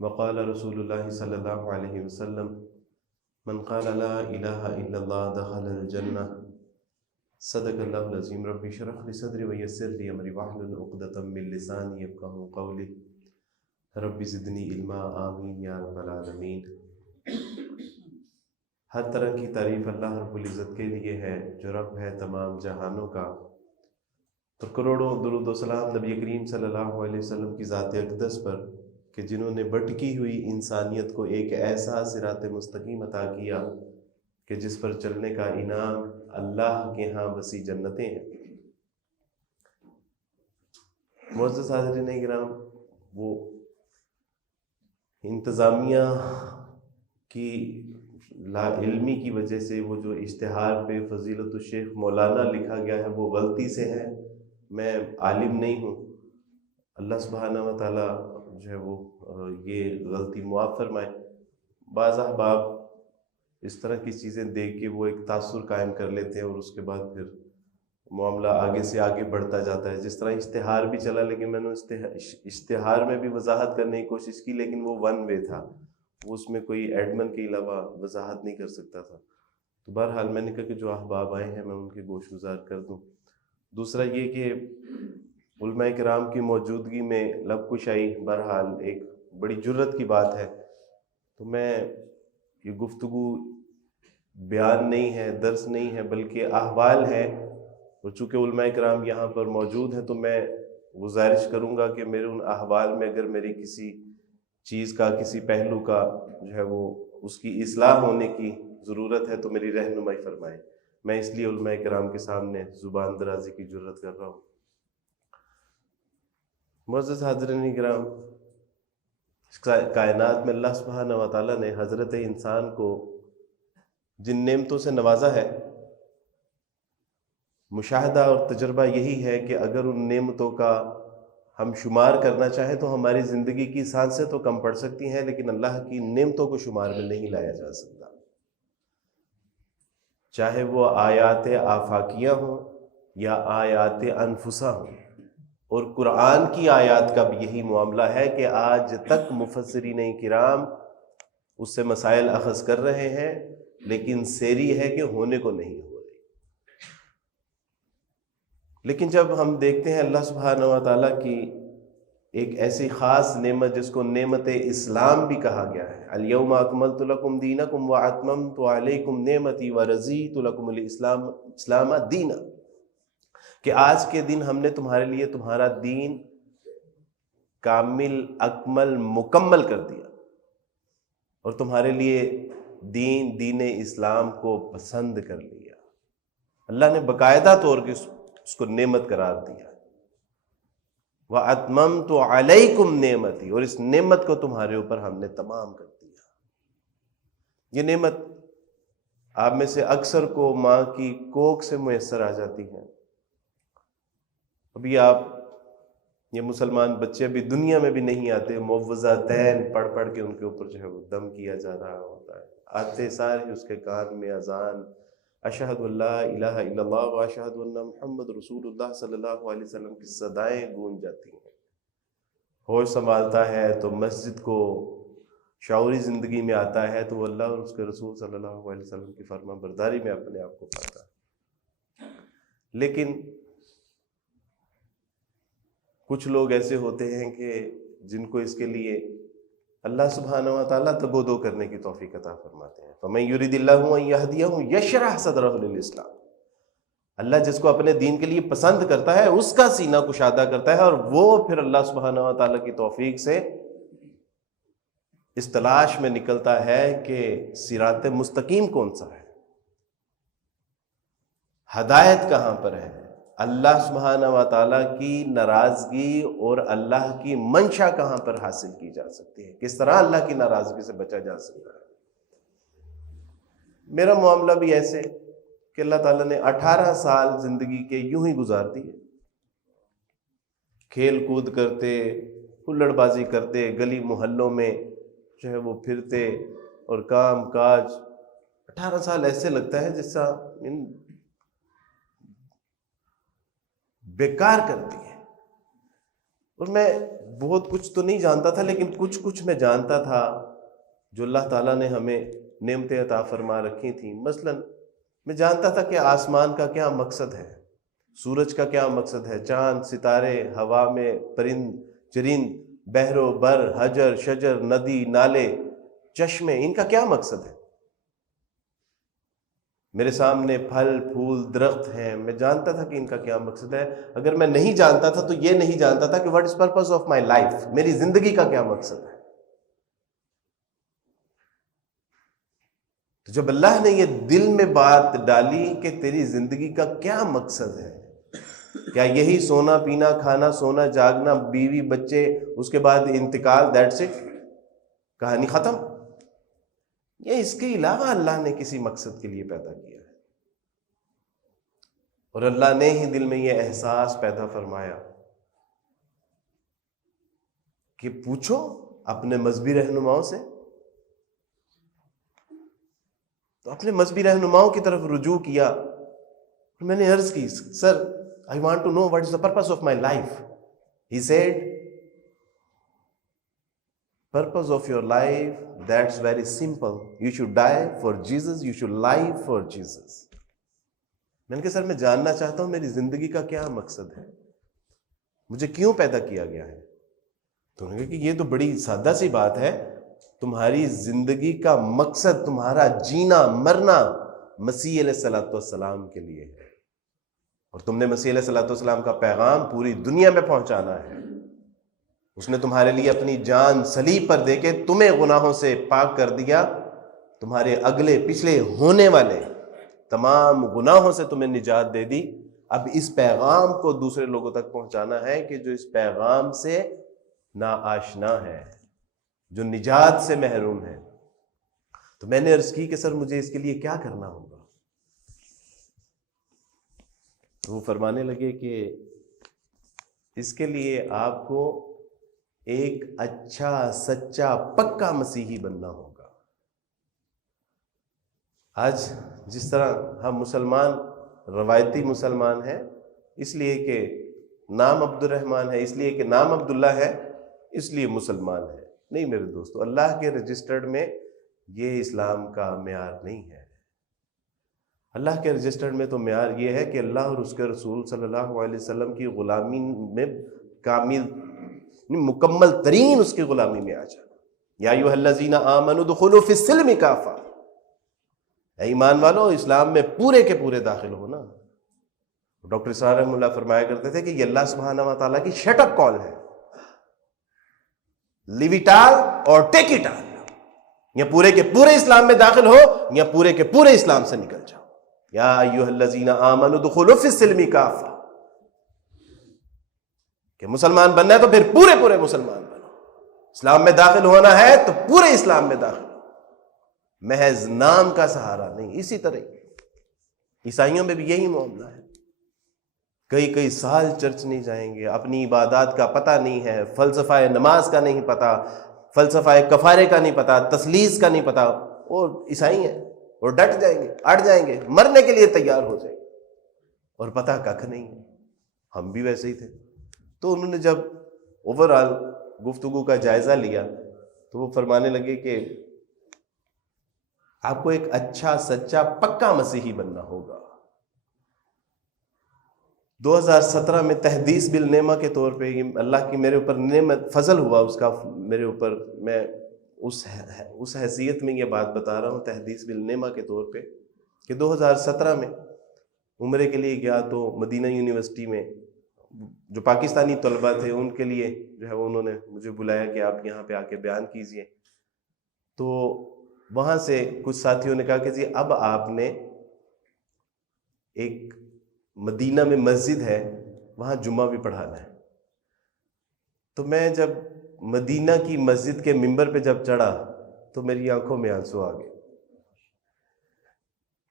وقال رسول اللہ صلی اللہ علیہ وسلم من قال لا الہ الا اللہ دخل الجنہ صدق اللہ العظیم رب اشرح لی صدری ویسر لی امری واحلل عقدۃ من لسانی یفقہوا قولی رب زدنی علما آمین یا رب العالمین۔ ہر طرح کی تعریف اللہ رب العزت کے لیے ہے جو رب ہے تمام جہانوں کا، اور کروڑوں درود و سلام نبی کریم صلی اللہ علیہ وسلم کی ذات اقدس پر کہ جنہوں نے بھٹکی ہوئی انسانیت کو ایک ایسا صراط مستقیم عطا کیا کہ جس پر چلنے کا انعام اللہ کے ہاں وسیع جنتیں ہیں۔ معزز حاضرین کرام، وہ انتظامیہ کی لا علمی کی وجہ سے وہ جو اشتہار پہ فضیلت الشیخ مولانا لکھا گیا ہے وہ غلطی سے ہے۔ میں عالم نہیں ہوں، اللہ سبحانہ و تعالیٰ جو ہے وہ یہ غلطی معاف فرمائے۔ بعض احباب اس طرح کی چیزیں دیکھ کے وہ ایک تاثر قائم کر لیتے ہیں اور اس کے بعد پھر معاملہ آگے سے آگے بڑھتا جاتا ہے۔ جس طرح اشتہار بھی چلا، لیکن میں نے اشتہار میں بھی وضاحت کرنے کی کوشش کی، لیکن وہ ون وے تھا، اس میں کوئی ایڈمن کے علاوہ وضاحت نہیں کر سکتا تھا۔ تو بہرحال میں نے کہا کہ جو احباب آئے ہیں میں ان کے گوش گزار کر دوں۔ دوسرا یہ کہ علماء کرام کی موجودگی میں لب کشائی بہرحال ایک بڑی جرت کی بات ہے، تو میں یہ گفتگو بیان نہیں ہے، درس نہیں ہے، بلکہ احوال ہے، اور چونکہ علماء کرام یہاں پر موجود ہیں تو میں گزارش کروں گا کہ میرے ان احوال میں اگر میری کسی چیز کا، کسی پہلو کا جو ہے وہ اس کی اصلاح ہونے کی ضرورت ہے تو میری رہنمائی فرمائیں۔ میں اس لیے علماء کرام کے سامنے زبان درازی کی جرت کر رہا ہوں۔ معزز حاضرین کرام، کائنات میں اللہ سبحانہ و تعالیٰ نے حضرت انسان کو جن نعمتوں سے نوازا ہے، مشاہدہ اور تجربہ یہی ہے کہ اگر ان نعمتوں کا ہم شمار کرنا چاہیں تو ہماری زندگی کی سانسیں تو کم پڑ سکتی ہیں، لیکن اللہ کی نعمتوں کو شمار میں نہیں لایا جا سکتا، چاہے وہ آیات آفاقیہ ہوں یا آیات انفسہ ہوں۔ اور قرآن کی آیات کا بھی یہی معاملہ ہے کہ آج تک مفسرین کرام اس سے مسائل اخذ کر رہے ہیں، لیکن سیری ہے کہ ہونے کو نہیں ہو رہی۔ لیکن جب ہم دیکھتے ہیں اللہ سبحانہ و تعالیٰ کی ایک ایسی خاص نعمت جس کو نعمت اسلام بھی کہا گیا ہے، الیوم اکملت لکم دینکم واتممت علیکم نعمتی ورضیت لکم الاسلام دینا، کہ آج کے دن ہم نے تمہارے لیے تمہارا دین کامل، اکمل، مکمل کر دیا، اور تمہارے لیے دین اسلام کو پسند کر لیا۔ اللہ نے باقاعدہ طور پہ اس کو نعمت قرار دیا، وَأَتْمَمْتُ عَلَيْكُمْ نِعْمَتِي، اور اس نعمت کو تمہارے اوپر ہم نے تمام کر دیا۔ یہ نعمت آپ میں سے اکثر کو ماں کی کوکھ سے میسر آ جاتی ہے۔ ابھی آپ یہ مسلمان بچے ابھی دنیا میں بھی نہیں آتے، معوذتین پڑھ پڑھ کے ان کے اوپر جو ہے وہ دم کیا جا رہا ہوتا ہے، آتے سارے اس کے کان میں اذان اشہد اللہ الہ الا اللہ و اشہد ان محمد رسول اللہ صلی اللہ علیہ وسلم کی صدائیں گونج جاتی ہیں۔ ہوش سنبھالتا ہے تو مسجد کو شعوری زندگی میں آتا ہے تو وہ اللہ اور اس کے رسول صلی اللہ علیہ وسلم کی فرما برداری میں اپنے آپ کو پاتا ہے۔ لیکن کچھ لوگ ایسے ہوتے ہیں کہ جن کو اس کے لیے اللہ سبحانہ و تعالیٰ تگودو کرنے کی توفیق عطا فرماتے ہیں۔ فَمَن يُرِدِ اللَّهُ أَن يَهْدِيَهُ يَشْرَحْ صَدْرَهُ لِلْإِسْلَامِ، اللہ جس کو اپنے دین کے لیے پسند کرتا ہے اس کا سینہ کشادہ کرتا ہے، اور وہ پھر اللہ سبحانہ و تعالیٰ کی توفیق سے اس تلاش میں نکلتا ہے کہ صراط مستقیم کون سا ہے، ہدایت کہاں پر ہے، اللہ سبحانہ و تعالیٰ کی ناراضگی اور اللہ کی منشا کہاں پر حاصل کی جا سکتی ہے، کس طرح اللہ کی ناراضگی سے بچا جا سکتا ہے۔ میرا معاملہ بھی ایسے کہ اللہ تعالیٰ نے 18 سال زندگی کے یوں ہی گزار دیے، کھیل کود کرتے، ہلڑ بازی کرتے، گلی محلوں میں جو ہے وہ پھرتے اور کام کاج۔ 18 سال ایسے لگتا ہے جس طرح بیکار کر دی ہے۔ اور میں بہت کچھ تو نہیں جانتا تھا، لیکن کچھ میں جانتا تھا جو اللہ تعالیٰ نے ہمیں نعمتیں عطا فرما رکھی تھیں. مثلا میں جانتا تھا کہ آسمان کا کیا مقصد ہے، سورج کا کیا مقصد ہے، چاند، ستارے، ہوا میں پرند چرند، بحر و بر، حجر شجر، ندی نالے، چشمے، ان کا کیا مقصد ہے. میرے سامنے پھل پھول درخت ہیں، میں جانتا تھا کہ ان کا کیا مقصد ہے. اگر میں نہیں جانتا تھا تو یہ نہیں جانتا تھا کہ what is purpose of my life, میری زندگی کا کیا مقصد ہے. تو جب اللہ نے یہ دل میں بات ڈالی کہ تیری زندگی کا کیا مقصد ہے، کیا یہی سونا پینا کھانا سونا جاگنا بیوی بچے اس کے بعد انتقال، دیٹس اٹ، کہانی ختم، یہ اس کے علاوہ اللہ نے کسی مقصد کے لیے پیدا کیا ہے. اور اللہ نے ہی دل میں یہ احساس پیدا فرمایا کہ پوچھو اپنے مذہبی رہنماؤں سے. تو اپنے مذہبی رہنماؤں کی طرف رجوع کیا. میں نے عرض کی، سر I want to know what is the purpose of my life. He said, purpose of your life, that's very simple. You should die for Jesus, you should live for Jesus. میں نے کہا سر میں جاننا چاہتا ہوں میری زندگی کا کیا مقصد ہے، مجھے کیوں پیدا کیا گیا ہے. تو انہوں نے کہا کہ یہ تو بڑی سادہ سی بات ہے، تمہاری زندگی کا مقصد، تمہارا جینا مرنا مسیح علیہ الصلوۃ والسلام کے لیے ہے، اور تم نے مسیح علیہ الصلوۃ والسلام کا پیغام پوری دنیا میں پہنچانا ہے. اس نے تمہارے لیے اپنی جان صلیب پر دے کے تمہیں گناہوں سے پاک کر دیا، تمہارے اگلے پچھلے ہونے والے تمام گناہوں سے تمہیں نجات دے دی. اب اس پیغام کو دوسرے لوگوں تک پہنچانا ہے کہ جو اس پیغام سے ناآشنا ہے، جو نجات سے محروم ہے. تو میں نے عرض کی کہ سر مجھے اس کے لیے کیا کرنا ہوگا. وہ فرمانے لگے کہ اس کے لیے آپ کو ایک اچھا سچا پکا مسیحی بننا ہوگا. آج جس طرح ہم مسلمان روایتی مسلمان ہیں، اس لیے کہ نام عبد الرحمن ہے، اس لیے کہ نام عبداللہ ہے، اس لیے مسلمان ہے. نہیں میرے دوستو، اللہ کے رجسٹرڈ میں یہ اسلام کا معیار نہیں ہے. اللہ کے رجسٹر میں تو معیار یہ ہے کہ اللہ اور اس کے رسول صلی اللہ علیہ وسلم کی غلامی میں کامل مکمل ترین اس کی غلامی میں آ جانا. یا ایھا الذین آمنوا ادخلوا فی السلم کافہ، اے ایمان والو اسلام میں پورے کے پورے داخل ہونا. ڈاکٹر اسرار رحمہ اللہ فرمایا کرتے تھے کہ یہ اللہ سبحانہ و تعالیٰ کی شٹ اپ کال ہے، لیو اٹ آل اور ٹیک اٹ آل. یا پورے کے پورے اسلام میں داخل ہو یا پورے کے پورے اسلام سے نکل جاؤ. یا ایھا الذین آمنوا ادخلوا فی السلم کافہ، کہ مسلمان بننا ہے تو پھر پورے پورے مسلمان بنو. اسلام میں داخل ہونا ہے تو پورے اسلام میں داخل ہو، محض نام کا سہارا نہیں. اسی طرح عیسائیوں میں بھی یہی معاملہ ہے. کئی سال چرچ نہیں جائیں گے، اپنی عبادات کا پتہ نہیں ہے، فلسفہ نماز کا نہیں پتہ، فلسفہ کفارے کا نہیں پتہ، تثلیث کا نہیں پتہ، اور عیسائی ہیں اور ڈٹ جائیں گے، اڑ جائیں گے، مرنے کے لیے تیار ہو جائیں گے، اور پتہ ککھ نہیں ہے. ہم بھی ویسے ہی تھے. تو انہوں نے جب اوور آل گفتگو کا جائزہ لیا تو وہ فرمانے لگے کہ آپ کو ایک اچھا سچا پکا مسیحی بننا ہوگا. 2017 میں تحدیث بالنعمہ کے طور پہ اللہ کی میرے اوپر نعمت فضل ہوا اس کا میرے اوپر، میں اس حیثیت میں یہ بات بتا رہا ہوں تحدیث بالنعمہ کے طور پہ، کہ 2017 میں عمرے کے لیے گیا تو مدینہ یونیورسٹی میں جو پاکستانی طلباء تھے ان کے لیے جو ہے انہوں نے مجھے بلایا کہ آپ یہاں پہ آ کے بیان کیجئے. تو وہاں سے کچھ ساتھیوں نے کہا کہ جی اب آپ نے ایک مدینہ میں مسجد ہے وہاں جمعہ بھی پڑھانا ہے. تو میں جب مدینہ کی مسجد کے ممبر پہ جب چڑھا تو میری آنکھوں میں آنسو آ گئے.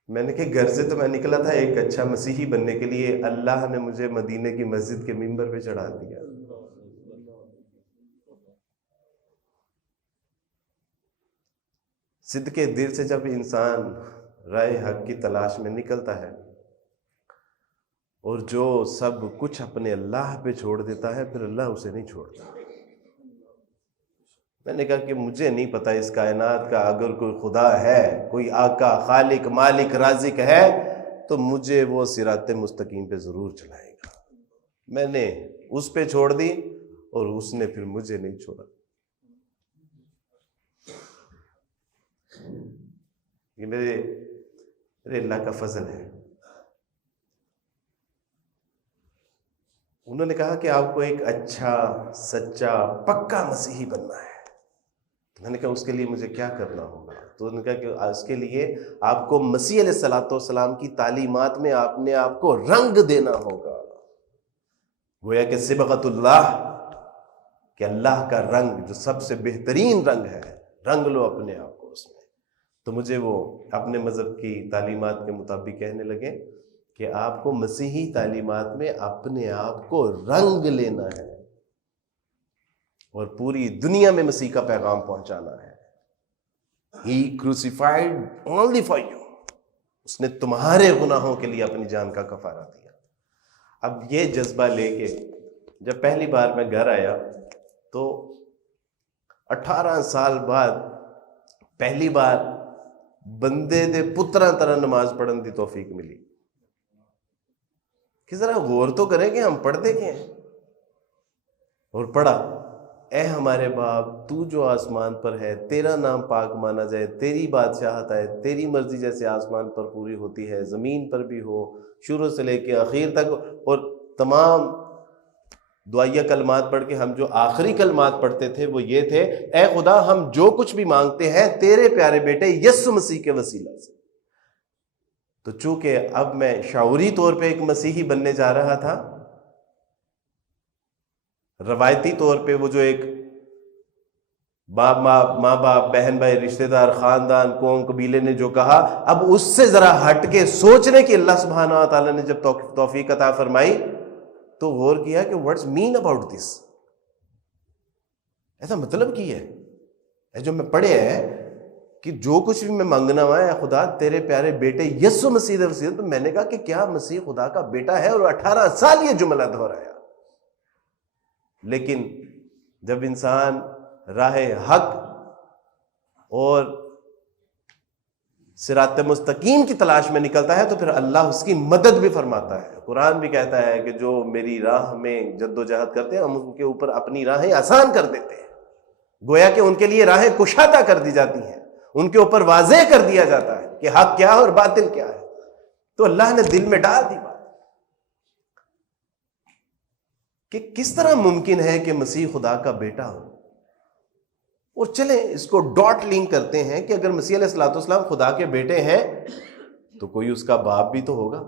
میں نے کہ گھر سے تو میں نکلا تھا ایک اچھا مسیحی بننے کے لیے، اللہ نے مجھے مدینہ کی مسجد کے ممبر پہ چڑھا دیا. صدقے دل سے جب انسان راہ حق کی تلاش میں نکلتا ہے اور جو سب کچھ اپنے اللہ پہ چھوڑ دیتا ہے پھر اللہ اسے نہیں چھوڑتا۔ میں نے کہا کہ مجھے نہیں پتا اس کائنات کا اگر کوئی خدا ہے، کوئی آقا، خالق، مالک، رازق ہے تو مجھے وہ صراط مستقیم پہ ضرور چلائے گا۔ میں نے اس پہ چھوڑ دی اور اس نے پھر مجھے نہیں چھوڑا۔ یہ میرے اللہ کا فضل ہے۔ انہوں نے کہا کہ آپ کو ایک اچھا، سچا، پکا مسیحی بننا ہے۔ میں نے کہا اس کے لیے مجھے کیا کرنا ہوگا؟ تو انہوں نے کہا کہ اس کے لیے آپ کو مسیح علیہ الصلوۃ والسلام کی تعلیمات میں آپ کو رنگ دینا ہوگا، گویا کہ صبغۃ اللہ، کہ اللہ کا رنگ جو سب سے بہترین رنگ ہے، رنگ لو اپنے آپ کو اس میں۔ تو مجھے وہ اپنے مذہب کی تعلیمات کے مطابق کہنے لگے کہ آپ کو مسیحی تعلیمات میں اپنے آپ کو رنگ لینا ہے اور پوری دنیا میں مسیح کا پیغام پہنچانا ہے۔ He crucified only for you، اس نے تمہارے گناہوں کے لیے اپنی جان کا کفارہ دیا۔ اب یہ جذبہ لے کے جب پہلی بار میں گھر آیا تو 18 سال بعد پہلی بار بندے دے پتراں طرح نماز پڑھن دی توفیق ملی۔ کہ ذرا غور تو کریں کہ ہم پڑھتے کیا ہیں؟ اور پڑھا، اے ہمارے باپ تو جو آسمان پر ہے، تیرا نام پاک مانا جائے، تیری بادشاہت آئے، تیری مرضی جیسے آسمان پر پوری ہوتی ہے زمین پر بھی ہو، شروع سے لے کے آخر تک۔ اور تمام دعائیہ کلمات پڑھ کے ہم جو آخری کلمات پڑھتے تھے وہ یہ تھے، اے خدا ہم جو کچھ بھی مانگتے ہیں تیرے پیارے بیٹے یسوع مسیح کے وسیلہ سے۔ تو چونکہ اب میں شعوری طور پہ ایک مسیحی بننے جا رہا تھا، روایتی طور پہ وہ جو ایک ماں باپ، بہن بھائی، رشتہ دار، خاندان، قوم، قبیلے نے جو کہا، اب اس سے ذرا ہٹ کے سوچنے کی اللہ سبحانہ و تعالیٰ نے جب توفیق عطا فرمائی تو غور کیا کہ واٹس مین اباؤٹ دس، ایسا مطلب کی ہے جو میں پڑھے ہے کہ جو کچھ بھی میں مانگنا ہوا ہے خدا تیرے پیارے بیٹے یسوع مسیح دے وسیلے۔ تو میں نے کہا کہ کیا مسیح خدا کا بیٹا ہے؟ اور 18 سال یہ جملہ دہرایا۔ لیکن جب انسان راہ حق اور صراط مستقیم کی تلاش میں نکلتا ہے تو پھر اللہ اس کی مدد بھی فرماتا ہے۔ قرآن بھی کہتا ہے کہ جو میری راہ میں جد و جہد کرتے ہیں ہم ان کے اوپر اپنی راہیں آسان کر دیتے ہیں، گویا کہ ان کے لیے راہیں کشادہ کر دی جاتی ہیں، ان کے اوپر واضح کر دیا جاتا ہے کہ حق کیا ہے اور باطل کیا ہے۔ تو اللہ نے دل میں ڈال دی بات کہ کس طرح ممکن ہے کہ مسیح خدا کا بیٹا ہو۔ اور چلیں اس کو ڈاٹ لنک کرتے ہیں کہ اگر مسیح علیہ الصلوۃ والسلام خدا کے بیٹے ہیں تو کوئی اس کا باپ بھی تو ہوگا،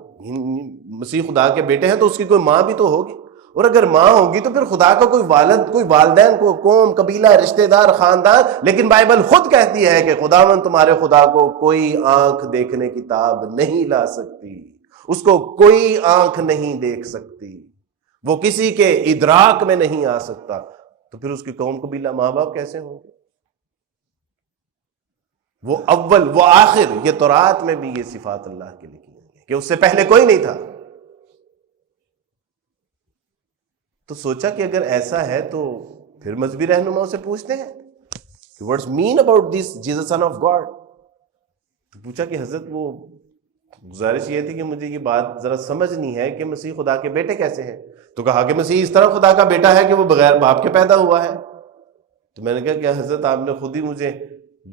مسیح خدا کے بیٹے ہیں تو اس کی کوئی ماں بھی تو ہوگی، اور اگر ماں ہوگی تو پھر خدا کا کوئی والد، کوئی والدین، کوئی قوم، قبیلہ، رشتہ دار، خاندان۔ لیکن بائبل خود کہتی ہے کہ خداوند تمہارے خدا کو کوئی آنکھ دیکھنے کی تاب نہیں لا سکتی، اس کو کوئی آنکھ نہیں دیکھ سکتی، وہ کسی کے ادراک میں نہیں آ سکتا۔ تو پھر اس کی قوم، قبیلہ، ماں باپ کیسے ہوں گے؟ وہ اول، وہ آخر، یہ تورات میں بھی یہ صفات اللہ کے لکھی ہیں کہ اس سے پہلے کوئی نہیں تھا۔ تو سوچا کہ اگر ایسا ہے تو پھر مذہبی رہنماؤں سے پوچھتے ہیں کہ what's mean about this Jesus son of God. تو پوچھا کہ حضرت وہ گزارش یہ تھی کہ مجھے یہ بات ذرا سمجھنی ہے کہ مسیح خدا کے بیٹے کیسے ہیں۔ تو کہا کہ مسیح اس طرح خدا کا بیٹا ہے کہ وہ بغیر باپ کے پیدا ہوا ہے۔ تو میں نے کہا کہ حضرت آپ نے خود ہی مجھے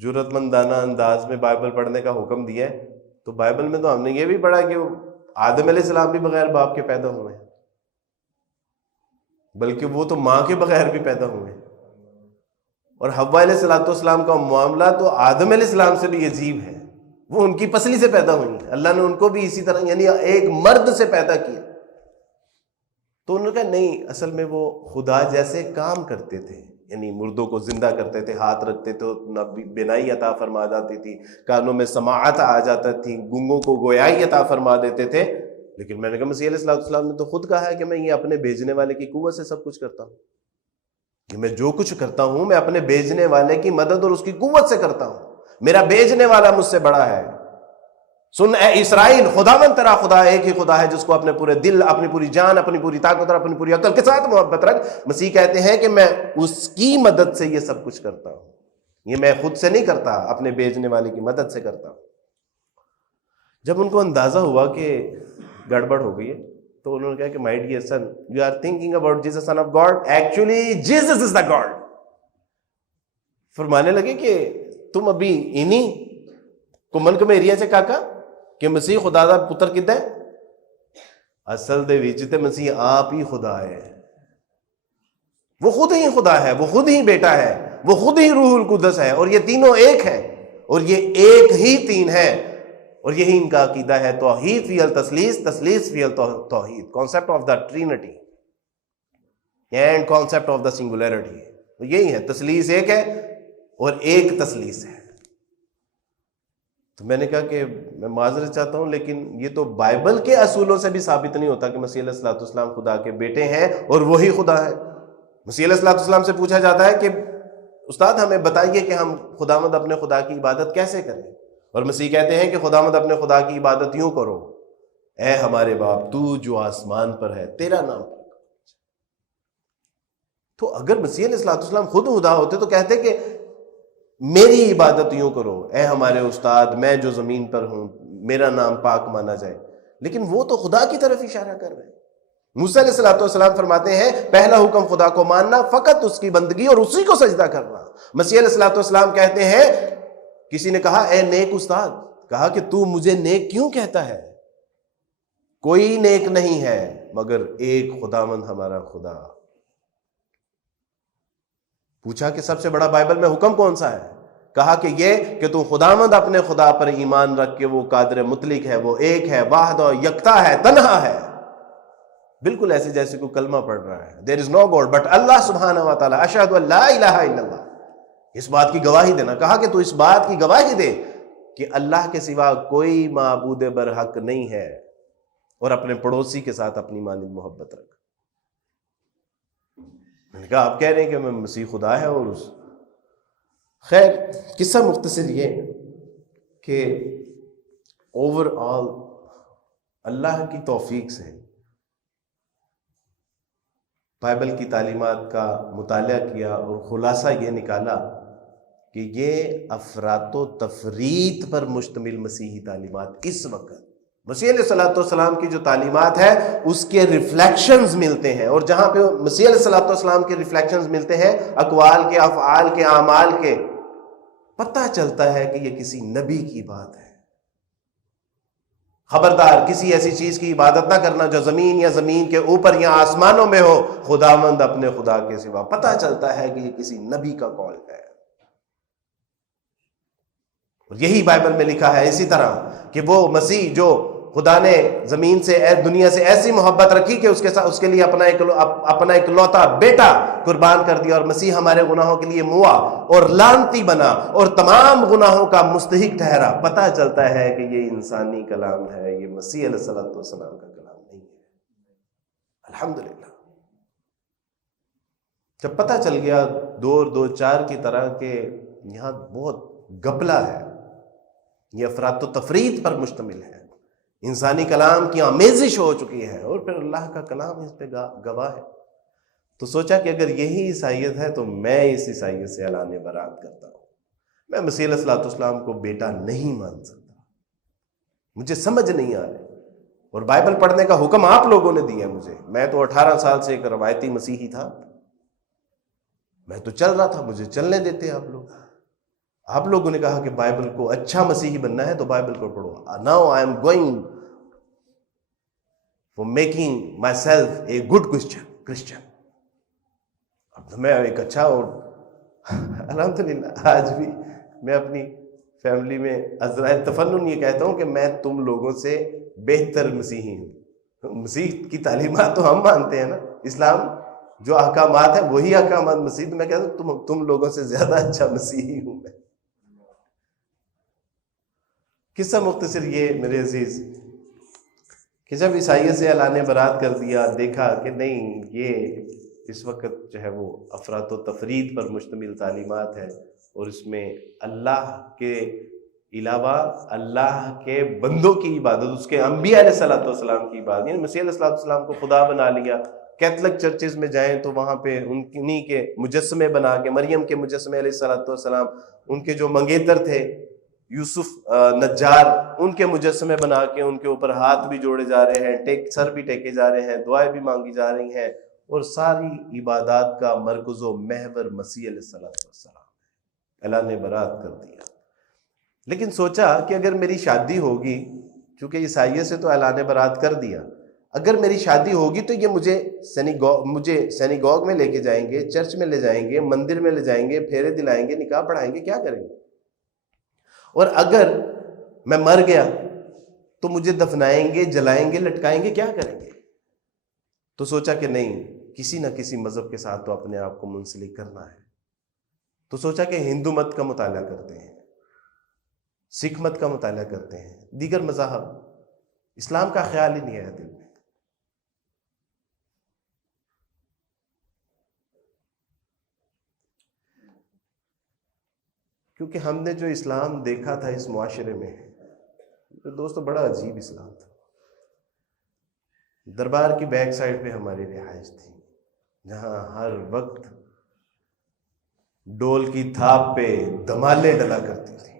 جرأت مندانہ انداز میں بائبل پڑھنے کا حکم دیا ہے، تو بائبل میں تو ہم نے یہ بھی پڑھا کہ آدم علیہ السلام بھی بغیر باپ کے پیدا ہوئے ہیں، بلکہ وہ تو ماں کے بغیر بھی پیدا ہوئے ہیں، اور حوا علیہ السلام کا معاملہ تو آدم علیہ السلام سے بھی عجیب ہے، وہ ان کی پسلی سے پیدا ہوئی ہیں، اللہ نے ان کو بھی اسی طرح یعنی ایک مرد سے پیدا کیا۔ تو انہوں نے کہا نہیں، اصل میں وہ خدا جیسے کام کرتے تھے، یعنی مردوں کو زندہ کرتے تھے، ہاتھ رکھتے تھے تو بینائی عطا فرما جاتی تھی، کانوں میں سماعت آ جاتا تھی، گونگوں کو گویائی عطا فرما دیتے تھے۔ لیکن میں نے کہا مسیح علیہ السلام نے تو خود کہا ہے کہ میں یہ اپنے بھیجنے والے کی قوت سے سب کچھ کرتا ہوں، کہ میں جو کچھ کرتا ہوں میں اپنے بھیجنے والے کی مدد اور اس کی قوت سے کرتا ہوں، میرا بھیجنے والا مجھ سے بڑا ہے۔ سن اے اسرائیل، خداوند تیرا خدا ایک ہی خدا ہے جس کو اپنے پورے دل، اپنی پوری جان، اپنی پوری طاقت اور اپنی پوری عقل کے ساتھ محبت رکھ۔ مسیح کہتے ہیں کہ میں اس کی مدد سے یہ سب کچھ کرتا ہوں، یہ میں خود سے نہیں کرتا، اپنے بھیجنے والے کی مدد سے کرتا ہوں۔ جب ان کو اندازہ ہوا کہ گڑبڑ ہو گئی ہے تو انہوں نے کہا کہ my dear son, you are thinking about Jesus son of God, actually Jesus is the God. فرمانے لگے کہ تم ابھی انہی کو من کو میریا سے کاکا کہ مسیح خدا دا پتر کدھا ہے؟ اصل دے وچ تے مسیح آپ ہی خدا ہے، وہ خود ہی خدا ہے، وہ خود ہی بیٹا ہے، وہ خود ہی روح القدس ہے، اور یہ تینوں ایک ہے، اور یہ ایک ہی تین ہے، اور یہی ان کا عقیدہ ہے، توحید فی التثلیث، تثلیث فی التوحید، concept of the trinity and concept of the singularity. یہی ہے، تثلیث ایک ہے اور ایک تثلیث ہے۔ تو میں نے کہا کہ میں معذرت چاہتا ہوں، لیکن یہ تو بائبل کے اصولوں سے بھی ثابت نہیں ہوتا کہ مسیح علیہ الصلوۃ والسلام خدا کے بیٹے ہیں اور وہی خدا ہے۔ مسیح علیہ الصلوۃ والسلام سے پوچھا جاتا ہے کہ استاد ہمیں بتائیے کہ ہم خداوند اپنے خدا کی عبادت کیسے کریں، اور مسیح کہتے ہیں کہ خداوند اپنے خدا کی عبادت یوں کرو، اے ہمارے باپ تو جو آسمان پر ہے، تیرا نام۔ تو اگر مسیح علیہ الصلوۃ والسلام خود خدا ہوتے تو کہتے کہ میری عبادت یوں کرو، اے ہمارے استاد میں جو زمین پر ہوں میرا نام پاک مانا جائے، لیکن وہ تو خدا کی طرف اشارہ کر رہے ہیں۔ موسیٰ علیہ الصلوۃ والسلام فرماتے ہیں پہلا حکم خدا کو ماننا، فقط اس کی بندگی اور اسی کو سجدہ کرنا۔ مسیح علیہ الصلوۃ والسلام کہتے ہیں، کسی نے کہا اے نیک استاد، کہا کہ تو مجھے نیک کیوں کہتا ہے؟ کوئی نیک نہیں ہے مگر ایک خداوند ہمارا خدا۔ پوچھا کہ سب سے بڑا بائبل میں حکم کون سا ہے؟ کہا کہ یہ کہ تو خداوند اپنے خدا پر ایمان رکھ کے وہ قادر مطلق ہے، وہ ایک ہے، واحد و یکتا ہے، تنہا ہے۔ بالکل ایسے جیسے کوئی کلمہ پڑھ رہا ہے، دیر از نو گاڈ بٹ اللہ سبحانہ و تعالی، اشہد ان لا الہ الا اللہ، اس بات کی گواہی دینا۔ کہا کہ تو اس بات کی گواہی دے کہ اللہ کے سوا کوئی معبود برحق نہیں ہے، اور اپنے پڑوسی کے ساتھ اپنی مانند محبت رکھ۔ میں نے کہا آپ کہہ رہے ہیں کہ میں مسیح خدا ہے اور اس خیر قصہ مختصر یہ کہ اوور آل اللہ کی توفیق سے بائبل کی تعلیمات کا مطالعہ کیا اور خلاصہ یہ نکالا کہ یہ افراط و تفریط پر مشتمل مسیحی تعلیمات اس وقت مسیح علیہ الصلوۃ والسلام کی جو تعلیمات ہے اس کے ریفلیکشنز ملتے ہیں، اور جہاں پہ مسیح علیہ الصلوۃ والسلام کے ریفلیکشنز ملتے ہیں، اقوال کے، افعال کے، اعمال کے، پتہ چلتا ہے کہ یہ کسی نبی کی بات ہے۔ خبردار کسی ایسی چیز کی عبادت نہ کرنا جو زمین یا زمین کے اوپر یا آسمانوں میں ہو خداوند اپنے خدا کے سوا۔ پتہ چلتا ہے کہ یہ کسی نبی کا قول ہے، اور یہی بائبل میں لکھا ہے اسی طرح کہ وہ مسیح جو خدا نے زمین سے دنیا سے ایسی محبت رکھی کہ اس کے لیے اپنا اکلوتا بیٹا قربان کر دیا، اور مسیح ہمارے گناہوں کے لیے موا اور لعنتی بنا اور تمام گناہوں کا مستحق ٹھہرا۔ پتہ چلتا ہے کہ یہ انسانی کلام ہے، یہ مسیح علیہ الصلوۃ والسلام کا کلام نہیں ہے۔ الحمدللہ جب پتہ چل گیا دو اور دو چار کی طرح کہ یہاں بہت گپلا ہے، یہ افراط و تفریط پر مشتمل ہے، انسانی کلام کی آمیزش ہو چکی ہے، اور پھر اللہ کا کلام اس پہ گواہ ہے، تو سوچا کہ اگر یہی عیسائیت ہے تو میں اس عیسائیت سے اعلان برات کرتا ہوں۔ میں مسیح علیہ الصلوۃ والسلام کو بیٹا نہیں مان سکتا، مجھے سمجھ نہیں آ رہی، اور بائبل پڑھنے کا حکم آپ لوگوں نے دیا مجھے۔ میں تو 18 سال سے ایک روایتی مسیحی تھا، میں تو چل رہا تھا، مجھے چلنے دیتے آپ لوگوں نے کہا کہ بائبل کو اچھا مسیحی بننا ہے تو بائبل کو پڑھو۔ Now I am going for making my self a good Christian. اب تو میں ایک اچھا، اور الحمدللہ آج بھی میں اپنی فیملی میں عذرائے تفنن یہ کہتا ہوں کہ میں تم لوگوں سے بہتر مسیحی ہوں۔ مسیح کی تعلیمات تو ہم مانتے ہیں نا، اسلام جو احکامات ہیں وہی احکامات مسیح، تو میں کہتا ہوں تم لوگوں سے زیادہ اچھا مسیحی ہوں میں۔ قصہ مختصر یہ میرے عزیز کہ جب عیسائیت سے اعلان برات کر دیا، دیکھا کہ نہیں یہ اس وقت جو ہے وہ افراط و تفریط پر مشتمل تعلیمات ہے، اور اس میں اللہ کے علاوہ اللہ کے بندوں کی عبادت، اس کے انبیاء علیہ الصلوۃ والسلام کی عبادت، یعنی مسیح علیہ الصلوۃ والسلام کو خدا بنا لیا. کیتھولک چرچز میں جائیں تو وہاں پہ انہی کے مجسمے بنا کے، مریم کے مجسمے علیہ الصلوۃ والسلام، ان کے جو منگیتر تھے یوسف نجار، ان کے مجسمے بنا کے ان کے اوپر ہاتھ بھی جوڑے جا رہے ہیں، سر بھی ٹیکے جا رہے ہیں، دعائیں بھی مانگی جا رہی ہیں، اور ساری عبادات کا مرکز و محور مسیح علیہ الصلوۃ والسلام. اللہ نے برات کر دیا. لیکن سوچا کہ اگر میری شادی ہوگی، چونکہ عیسائیت سے تو اعلان برات کر دیا، اگر میری شادی ہوگی تو یہ مجھے سینیگوگ میں لے کے جائیں گے، چرچ میں لے جائیں گے، مندر میں لے جائیں گے، پھیرے دلائیں گے، نکاح پڑھائیں گے، کیا کریں گے؟ اور اگر میں مر گیا تو مجھے دفنائیں گے، جلائیں گے، لٹکائیں گے، کیا کریں گے؟ تو سوچا کہ نہیں، کسی نہ کسی مذہب کے ساتھ تو اپنے آپ کو منسلک کرنا ہے. تو سوچا کہ ہندو مت کا مطالعہ کرتے ہیں، سکھ مت کا مطالعہ کرتے ہیں، دیگر مذاہب. اسلام کا خیال ہی نہیں آیا دل میں. کیونکہ ہم نے جو اسلام دیکھا تھا اس معاشرے میں، دوستو بڑا عجیب اسلام تھا. دربار کی بیک سائڈ پہ ہماری رہائش تھی، جہاں ہر وقت ڈول کی تھاپ پہ دمالے ڈلا کرتی تھی،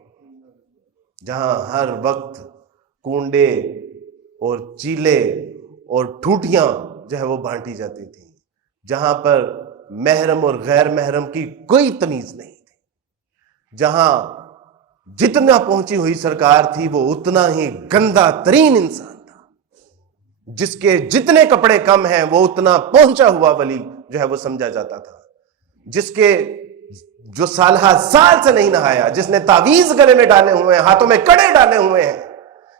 جہاں ہر وقت کونڈے اور چیلے اور ٹھوٹیاں جو ہے وہ بانٹی جاتی تھیں، جہاں پر محرم اور غیر محرم کی کوئی تمیز نہیں تھی، جہاں جتنا پہنچی ہوئی سرکار تھی وہ اتنا ہی گندا ترین انسان تھا، جس کے جتنے کپڑے کم ہیں وہ اتنا پہنچا ہوا ولی جو ہے وہ سمجھا جاتا تھا، جس کے جو سالہ سال سے نہیں نہایا، جس نے تعویذ گلے میں ڈالے ہوئے ہیں، ہاتھوں میں کڑے ڈالے ہوئے ہیں،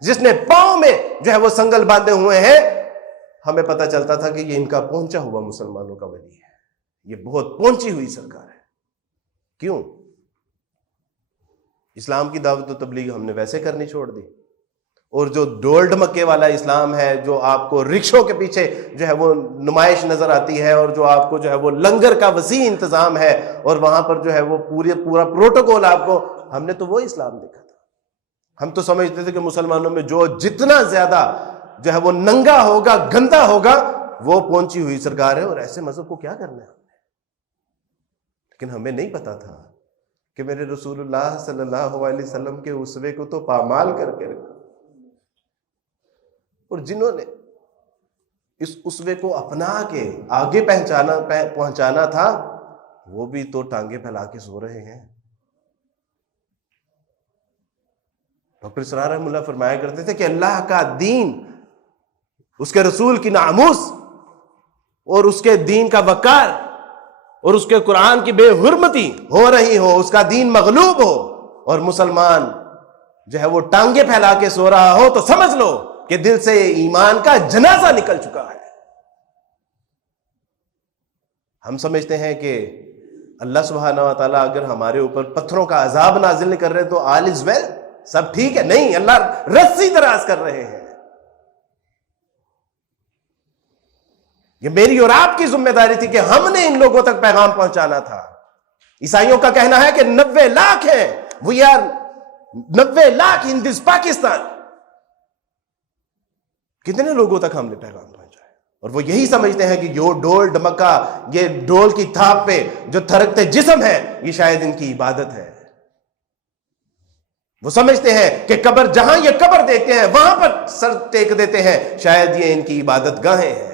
جس نے پاؤں میں جو ہے وہ سنگل باندھے ہوئے ہیں، ہمیں پتہ چلتا تھا کہ یہ ان کا پہنچا ہوا مسلمانوں کا ولی ہے، یہ بہت پہنچی ہوئی سرکار ہے. کیوں؟ اسلام کی دعوت و تبلیغ ہم نے ویسے کرنی چھوڑ دی، اور جو ڈول ڈمکے والا اسلام ہے، جو آپ کو رکشوں کے پیچھے جو ہے وہ نمائش نظر آتی ہے، اور جو آپ کو جو ہے وہ لنگر کا وسیع انتظام ہے، اور وہاں پر جو ہے وہ پورا پروٹوکول آپ کو، ہم نے تو وہ اسلام دیکھا تھا. ہم تو سمجھتے تھے کہ مسلمانوں میں جو جتنا زیادہ جو ہے وہ ننگا ہوگا، گندا ہوگا، وہ پہنچی ہوئی سرکار ہے، اور ایسے مذہب کو کیا کرنا ہے ہم نے. لیکن ہمیں نہیں پتا تھا کہ میرے رسول اللہ صلی اللہ علیہ وسلم کے اسوے کو تو پامال کر کے رکھا، اور جنہوں نے اس اسوے کو اپنا کے آگے پہنچانا تھا، وہ بھی تو ٹانگیں پھیلا کے سو رہے ہیں. ڈاکٹر اسرار رحمہ اللہ فرمایا کرتے تھے کہ اللہ کا دین، اس کے رسول کی ناموس اور اس کے دین کا وقار اور اس کے قرآن کی بے حرمتی ہو رہی ہو، اس کا دین مغلوب ہو، اور مسلمان جو ہے وہ ٹانگیں پھیلا کے سو رہا ہو، تو سمجھ لو کہ دل سے ایمان کا جنازہ نکل چکا ہے. ہم سمجھتے ہیں کہ اللہ سبحانہ و تعالیٰ اگر ہمارے اوپر پتھروں کا عذاب نازل نہیں کر رہے تو آل از ویل، سب ٹھیک ہے. نہیں، اللہ رسی دراز کر رہے ہیں. یہ میری اور آپ کی ذمہ داری تھی کہ ہم نے ان لوگوں تک پیغام پہنچانا تھا. عیسائیوں کا کہنا ہے کہ 90 لاکھ ہیں، وی آر 90 لاکھ ان دس پاکستان. کتنے لوگوں تک ہم نے پیغام پہنچایا؟ اور وہ یہی سمجھتے ہیں کہ یہ ڈول ڈمکا، یہ ڈول کی تھاپ پہ جو تھرکتے جسم ہے، یہ شاید ان کی عبادت ہے. وہ سمجھتے ہیں کہ قبر، جہاں یہ قبر دیکھتے ہیں وہاں پر سر ٹیک دیتے ہیں، شاید یہ ان کی عبادت گاہیں ہیں.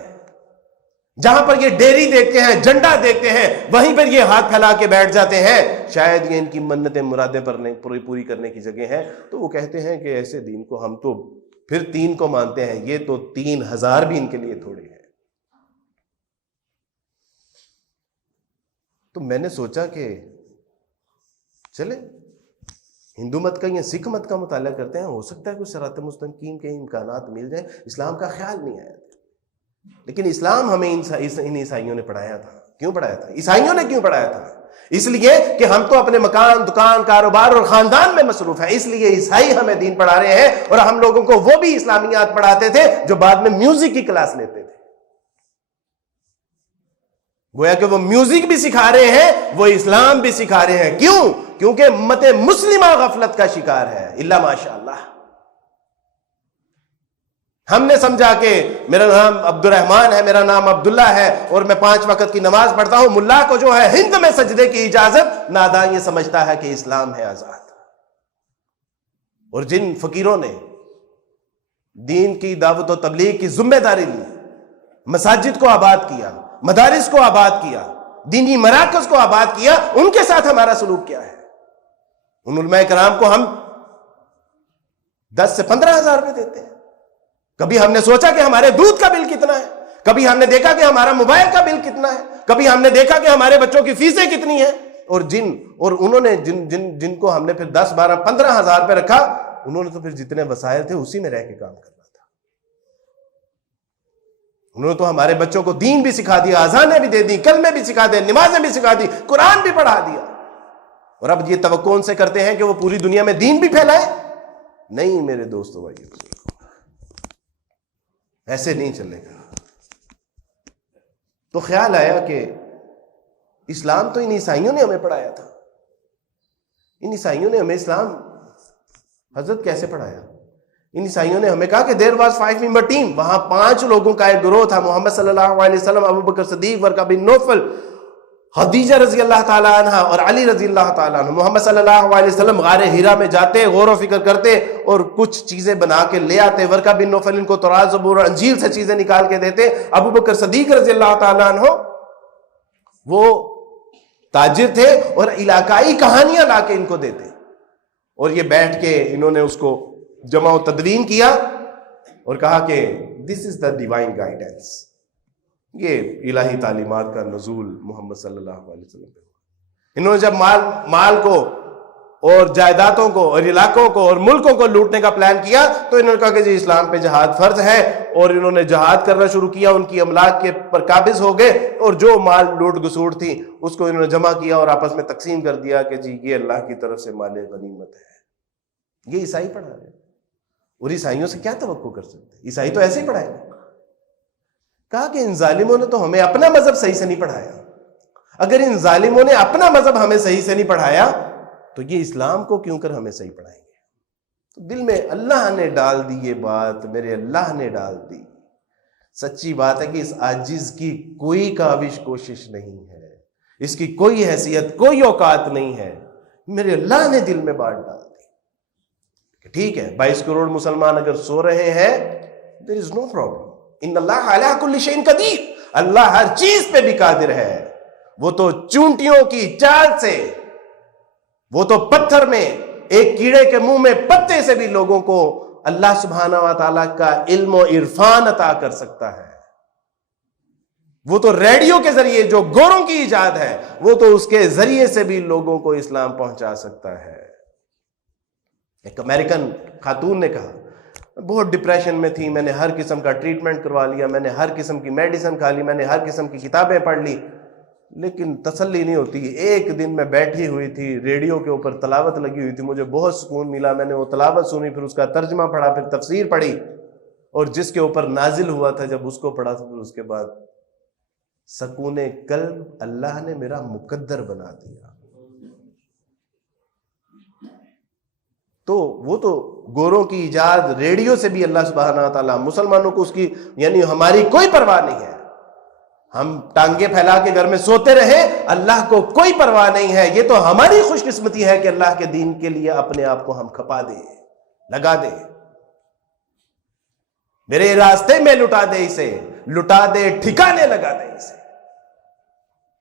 جہاں پر یہ ڈیری دیکھتے ہیں، جھنڈا دیکھتے ہیں، وہیں پر یہ ہاتھ پھیلا کے بیٹھ جاتے ہیں، شاید یہ ان کی منتیں مرادیں پوری کرنے کی جگہ ہیں. تو وہ کہتے ہیں کہ ایسے دین کو ہم تو پھر 3 کو مانتے ہیں، یہ تو 3000 بھی ان کے لیے تھوڑے ہیں. تو میں نے سوچا کہ چلے ہندو مت کا یا سکھ مت کا مطالعہ کرتے ہیں، ہو سکتا ہے کوئی صراط مستقیم کے امکانات مل جائیں. اسلام کا خیال نہیں آیا. لیکن اسلام ہمیں ان عیسائیوں نے پڑھایا تھا. کیوں پڑھایا تھا؟ عیسائیوں نے کیوں پڑھایا تھا؟ اس لیے کہ ہم تو اپنے مکان، دکان، کاروبار اور خاندان میں مصروف ہیں، اس لیے عیسائی ہمیں دین پڑھا رہے ہیں. اور ہم لوگوں کو وہ بھی اسلامیات پڑھاتے تھے جو بعد میں میوزک کی کلاس لیتے تھے. گویا کہ وہ میوزک بھی سکھا رہے ہیں، وہ اسلام بھی سکھا رہے ہیں. کیوں؟ کیونکہ امت مسلمہ غفلت کا شکار ہے، الا ماشاء اللہ۔ ہم نے سمجھا کہ میرا نام عبد الرحمن ہے، میرا نام عبداللہ ہے، اور میں 5 وقت کی نماز پڑھتا ہوں، ملا کو جو ہے ہند میں سجدے کی اجازت، نادان یہ سمجھتا ہے کہ اسلام ہے آزاد۔ اور جن فقیروں نے دین کی دعوت و تبلیغ کی ذمہ داری لی، مساجد کو آباد کیا، مدارس کو آباد کیا، دینی مراکز کو آباد کیا، ان کے ساتھ ہمارا سلوک کیا ہے؟ ان علماء کرام کو ہم 10 سے 15 ہزار روپے دیتے ہیں۔ کبھی ہم نے سوچا کہ ہمارے دودھ کا بل کتنا ہے؟ کبھی ہم نے دیکھا کہ ہمارا موبائل کا بل کتنا ہے؟ کبھی ہم نے دیکھا کہ ہمارے بچوں کی فیسیں کتنی ہیں؟ اور انہوں نے جن کو ہم نے پھر 10 12 15 ہزار پہ رکھا، انہوں نے تو پھر جتنے وسائل تھے اسی میں رہ کے کام کرنا تھا۔ انہوں نے تو ہمارے بچوں کو دین بھی سکھا دیا، اذانیں بھی دے دی، کلمے بھی سکھا دے، نمازیں بھی سکھا دی، قرآن بھی پڑھا دیا، اور اب یہ توقع ان سے کرتے ہیں کہ وہ پوری دنیا میں دین بھی پھیلائے؟ نہیں میرے دوستو بھائیو، ایسے نہیں چلے گا۔ تو خیال آیا کہ اسلام تو ان عیسائیوں نے ہمیں پڑھایا تھا، ان عیسائیوں نے ہمیں اسلام حضرت کیسے پڑھایا؟ ان عیسائیوں نے ہمیں کہا کہ دیر واز 5 member team، وہاں 5 لوگوں کا ایک گروہ تھا، محمد صلی اللہ علیہ وسلم، ابو بکر صدیق، ورقہ بن نوفل، خدیجہ رضی اللہ تعالیٰ عنہ اور علی رضی اللہ تعالیٰ عنہ۔ محمد صلی اللہ علیہ وسلم غار ہیرا میں جاتے، غور و فکر کرتے اور کچھ چیزیں بنا کے لے آتے۔ ورقہ بن نوفل ان کو تورات، زبور اور انجیل سے چیزیں نکال کے دیتے۔ ابو بکر صدیق رضی اللہ تعالیٰ عنہ وہ تاجر تھے اور علاقائی کہانیاں لا کے ان کو دیتے، اور یہ بیٹھ کے انہوں نے اس کو جمع و تدوین کیا اور کہا کہ دس از دا ڈیوائن گائیڈنس، یہ الہی تعلیمات کا نزول محمد صلی اللہ علیہ وسلم پہ۔ انہوں نے جب مال کو اور جائیدادوں کو اور علاقوں کو اور ملکوں کو لوٹنے کا پلان کیا تو انہوں نے کہا کہ جی اسلام پہ جہاد فرض ہے، اور انہوں نے جہاد کرنا شروع کیا، ان کی املاک کے پر قابض ہو گئے، اور جو مال لوٹ گسوٹ تھی اس کو انہوں نے جمع کیا اور آپس میں تقسیم کر دیا کہ جی یہ اللہ کی طرف سے مال غنیمت ہے۔ یہ عیسائی پڑھا رہے ہیں، اور عیسائیوں سے کیا توقع کر سکتے؟ عیسائی تو ایسے ہی پڑھائے گا۔ کہا کہ ان ظالموں نے تو ہمیں اپنا مذہب صحیح سے نہیں پڑھایا، اگر ان ظالموں نے اپنا مذہب ہمیں صحیح سے نہیں پڑھایا تو یہ اسلام کو کیوں کر ہمیں صحیح پڑھائیں گے؟ تو دل میں اللہ نے ڈال دی یہ بات، میرے اللہ نے ڈال دی۔ سچی بات ہے کہ اس عاجز کی کوئی کاوش کوشش نہیں ہے، اس کی کوئی حیثیت، کوئی اوقات نہیں ہے، میرے اللہ نے دل میں بات ڈال دی کہ ٹھیک ہے 22 کروڑ مسلمان اگر سو رہے ہیں there is no problem، ان اللہ علی کل شیء قدیر، اللہ ہر چیز پہ بھی قادر ہے۔ وہ تو چونٹیوں کی چال سے، وہ تو پتھر میں ایک کیڑے کے منہ میں پتے سے بھی لوگوں کو اللہ سبحانہ و تعالیٰ کا علم و عرفان عطا کر سکتا ہے۔ وہ تو ریڈیو کے ذریعے جو گوروں کی ایجاد ہے، وہ تو اس کے ذریعے سے بھی لوگوں کو اسلام پہنچا سکتا ہے۔ ایک امریکن خاتون نے کہا بہت ڈپریشن میں تھی، میں نے ہر قسم کا ٹریٹمنٹ کروا لیا، میں نے ہر قسم کی میڈیسن کھا لی، میں نے ہر قسم کی کتابیں پڑھ لی، لیکن تسلی نہیں ہوتی۔ ایک دن میں بیٹھی ہوئی تھی، ریڈیو کے اوپر تلاوت لگی ہوئی تھی، مجھے بہت سکون ملا، میں نے وہ تلاوت سنی، پھر اس کا ترجمہ پڑھا، پھر تفسیر پڑھی، اور جس کے اوپر نازل ہوا تھا جب اس کو پڑھا تو پھر اس کے بعد سکون قلب اللہ نے میرا مقدر بنا دیا۔ تو وہ تو گوروں کی ایجاد، ریڈیو سے بھی اللہ سبحانہ وتعالیٰ مسلمانوں کو اس کی یعنی ہماری کوئی پرواہ نہیں ہے، ہم ٹانگے پھیلا کے گھر میں سوتے رہے، اللہ کو کوئی پرواہ نہیں ہے۔ یہ تو ہماری خوش قسمتی ہے کہ اللہ کے دین کے لیے اپنے آپ کو ہم کھپا دیں، لگا دیں، میرے راستے میں لٹا دے اسے، لٹا دے، ٹھکانے لگا دے اسے،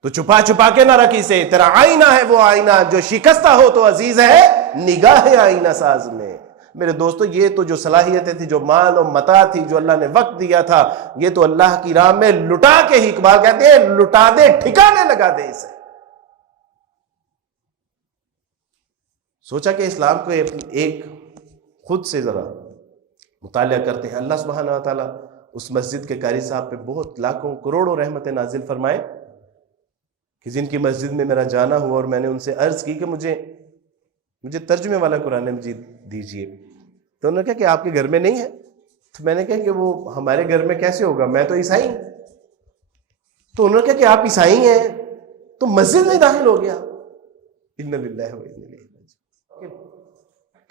تو چھپا چھپا کے نہ رکھ اسے، تیرا آئینہ ہے وہ آئینہ جو شکستہ ہو تو عزیز ہے نگاہ آئینہ ساز میں۔ میرے دوستو یہ تو جو صلاحیتیں تھی، جو مال و متاع تھی، جو اللہ نے وقت دیا تھا، یہ تو اللہ کی راہ میں لٹا کے ہی، اقبال کہتے ہیں لٹا دے، ٹھکانے لگا دے اسے۔ سوچا کہ اسلام کو ایک خود سے ذرا مطالعہ کرتے ہیں۔ اللہ سبحانہ و تعالیٰ اس مسجد کے قاری صاحب پہ بہت لاکھوں کروڑوں رحمتیں نازل فرمائے کہ جن کی مسجد میں میرا جانا ہوا، اور میں نے ان سے عرض کی کہ مجھے ترجمے والا قرآن مجید دیجئے، تو انہوں نے کہا کہ آپ کے گھر میں نہیں ہے؟ تو میں نے کہا کہ وہ ہمارے گھر میں کیسے ہوگا، میں تو عیسائی ہوں۔ تو انہوں نے کہا کہ آپ عیسائی ہیں تو مسجد میں داخل ہو گیا، اِنَّ لِلَّهِ وَإِنَّ إِلَيْهِ راجعون۔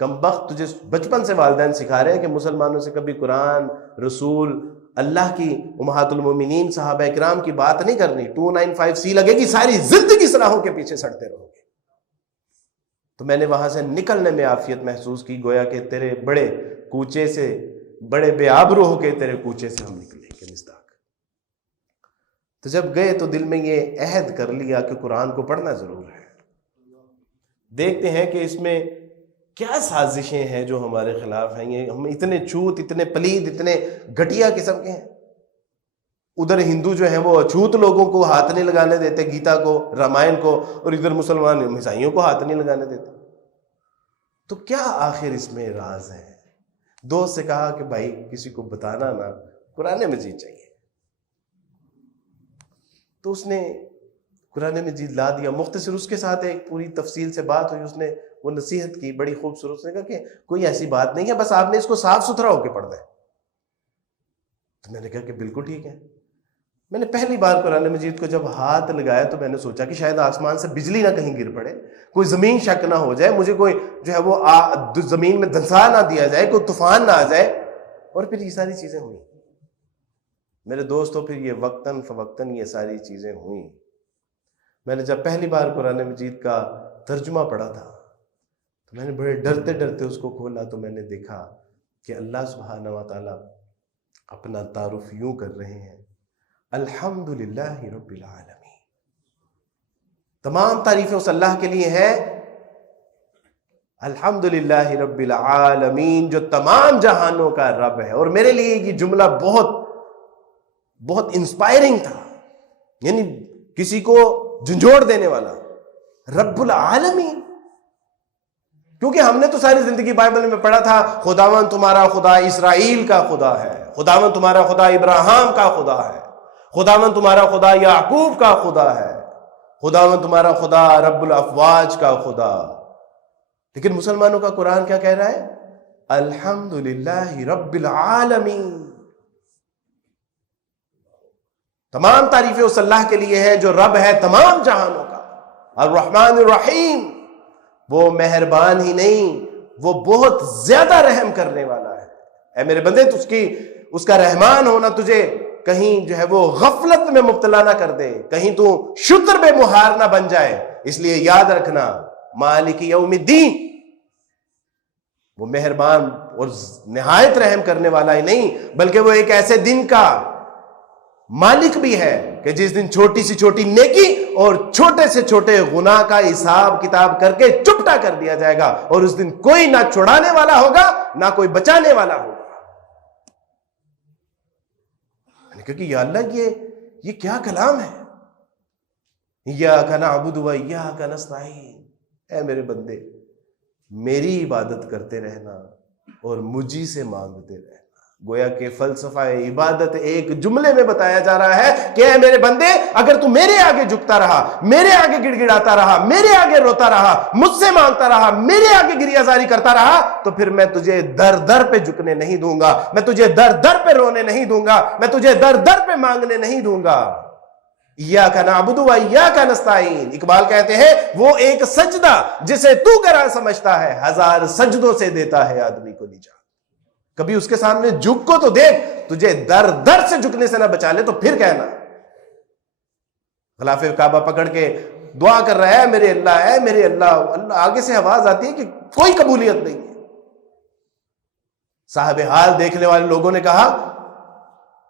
کم بخت تجھے بچپن سے والدین سکھا رہے ہیں کہ مسلمانوں سے کبھی قرآن، رسول، اللہ کی امہات المومنین صحابہ اکرام کی بات نہیں کرنی، 295C لگے گی، ساری زندگی صلاحوں کے پیچھے سڑتے رہو گے۔ تو میں نے وہاں سے نکلنے میں عافیت محسوس کی، گویا کہ تیرے بڑے کوچے سے، بڑے بے آبرو ہو کے تیرے کوچے سے ہم نکلیں گے مصداق۔ تو جب گئے تو دل میں یہ عہد کر لیا کہ قرآن کو پڑھنا ضرور ہے۔ دیکھتے ہیں کہ اس میں کیا سازشیں ہیں جو ہمارے خلاف ہیں، یہ ہم اتنے چھوت، اتنے پلید، اتنے گھٹیا قسم کے ہیں۔ ادھر ہندو جو ہیں وہ اچھوت لوگوں کو ہاتھ نہیں لگانے دیتے، گیتا کو، رامائن کو، اور ادھر مسلمان عیسائیوں کو ہاتھ نہیں لگانے دیتے۔ تو کیا آخر اس میں راز ہے؟ دوست سے کہا کہ بھائی کسی کو بتانا نا، قرآن مجید چاہیے۔ تو اس نے قرآن مجید لا دیا، مختصر اس کے ساتھ ایک پوری تفصیل سے بات ہوئی، اس نے وہ نصیحت کی بڑی خوبصورت، نے کہا کہ کوئی ایسی بات نہیں ہے، بس آپ نے اس کو صاف ستھرا ہو کے پڑھنا ہے۔ تو میں نے کہا کہ بالکل ٹھیک ہے۔ میں نے پہلی بار قرآن مجید کو جب ہاتھ لگایا تو میں نے سوچا کہ شاید آسمان سے بجلی نہ کہیں گر پڑے، کوئی زمین شک نہ ہو جائے، مجھے کوئی جو ہے وہ زمین میں دھنسا نہ دیا جائے، کوئی طوفان نہ آ جائے، اور پھر یہ ساری چیزیں ہوئیں۔ میرے دوستوں پھر یہ وقتاً فوقتاً یہ ساری چیزیں ہوئیں۔ میں نے جب پہلی بار قرآن مجید کا ترجمہ پڑھا تھا تو میں نے بڑے ڈرتے ڈرتے اس کو کھولا، تو میں نے دیکھا کہ اللہ سبحانہ و تعالیٰ اپنا تعارف یوں کر رہے ہیں، الحمدللہ رب العالمین، تمام تعریفیں اس اللہ کے لیے ہیں، الحمدللہ رب العالمین، جو تمام جہانوں کا رب ہے۔ اور میرے لیے یہ جملہ بہت بہت انسپائرنگ تھا، یعنی کسی کو جھنجھوڑ دینے والا، رب العالمین۔ کیونکہ ہم نے تو ساری زندگی بائبل میں پڑھا تھا خداوند تمہارا خدا اسرائیل کا خدا ہے، خداوند تمہارا خدا ابراہیم کا خدا ہے، خداوند تمہارا خدا یعقوب کا خدا ہے، خداوند تمہارا خدا رب الافواج کا خدا۔ لیکن مسلمانوں کا قرآن کیا کہہ رہا ہے؟ الحمدللہ رب العالمین، تمام تعریفیں اس اللہ کے لیے ہے جو رب ہے تمام جہانوں کا، الرحمن الرحیم، وہ مہربان ہی نہیں، وہ بہت زیادہ رحم کرنے والا ہے۔ اے میرے بندے، اس کا رحمان ہونا تجھے کہیں جو ہے وہ غفلت میں مبتلا نہ کر دے، کہیں تو شتر بے مہار نہ بن جائے۔ اس لیے یاد رکھنا، مالک یوم الدین، وہ مہربان اور نہایت رحم کرنے والا ہی نہیں، بلکہ وہ ایک ایسے دن کا مالک بھی ہے کہ جس دن چھوٹی سی چھوٹی نیکی اور چھوٹے سے چھوٹے گناہ کا حساب کتاب کر کے چپٹا کر دیا جائے گا، اور اس دن کوئی نہ چھڑانے والا ہوگا نہ کوئی بچانے والا ہوگا۔ کیونکہ یا اللہ یہ کیا کلام ہے، ایاک نعبد و ایاک نستعین، اے میرے بندے میری عبادت کرتے رہنا اور مجھی سے مانگتے رہنا۔ گویا کہ فلسفہ عبادت ایک جملے میں بتایا جا رہا ہے کہ اے میرے بندے، اگر تو میرے آگے جھکتا رہا، میرے آگے گڑ گڑاتا رہا، میرے آگے روتا رہا، مجھ سے مانگتا رہا، میرے آگے گریہ زاری کرتا رہا، تو پھر میں تجھے در در پہ جھکنے نہیں دوں گا، میں تجھے در در پہ رونے نہیں دوں گا، میں تجھے در در پہ مانگنے نہیں دوں گا۔ ایاک نعبد و ایاک نستعین، اقبال کہتے ہیں وہ ایک سجدہ جسے تو گراں سمجھتا ہے، ہزار سجدوں سے دیتا ہے آدمی کو نجات۔ کبھی اس کے سامنے جھک کو تو دیکھ، تجھے در در سے جھکنے سے نہ بچا لے تو پھر کہنا۔ غلاف کعبہ پکڑ کے دعا کر رہا ہے، میرے اللہ ہے، میرے اللہ، اللہ آگے سے آواز آتی ہے کہ کوئی قبولیت نہیں ہے۔ صاحب حال دیکھنے والے لوگوں نے کہا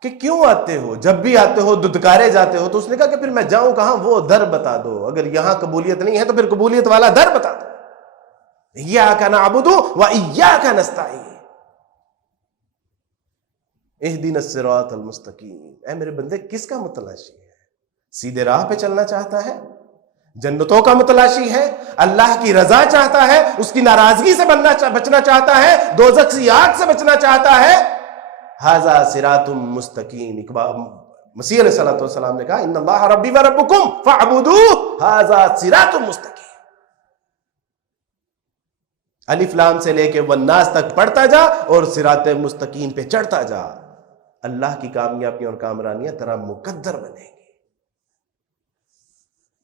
کہ کیوں آتے ہو، جب بھی آتے ہو ددکارے جاتے ہو؟ تو اس نے کہا کہ پھر میں جاؤں کہاں، وہ در بتا دو، اگر یہاں قبولیت نہیں ہے تو پھر قبولیت والا در بتا دو۔ ایاک نعبد و ایاک نستعین، اہدنا الصراط المستقیم۔ اے میرے بندے، کس کا متلاشی ہے؟ سیدھے راہ پہ چلنا چاہتا ہے، جنتوں کا متلاشی ہے، اللہ کی رضا چاہتا ہے، اس کی ناراضگی سے بچنا چاہتا ہے، دوزخ کی آگ سے بچنا چاہتا ہے، ھذا صراط مستقیم۔ مسیح علیہ الصلوۃ والسلام نے کہا ان اللہ ربی و ربکم فاعبدوہ ھذا صراط مستقیم۔ الف لام سے لے کے والناس تک پڑھتا جا اور صراط مستقیم پہ چڑھتا جا، اللہ کی کامیابیاں اور کامرانیاں تیرا مقدر بنیں گی۔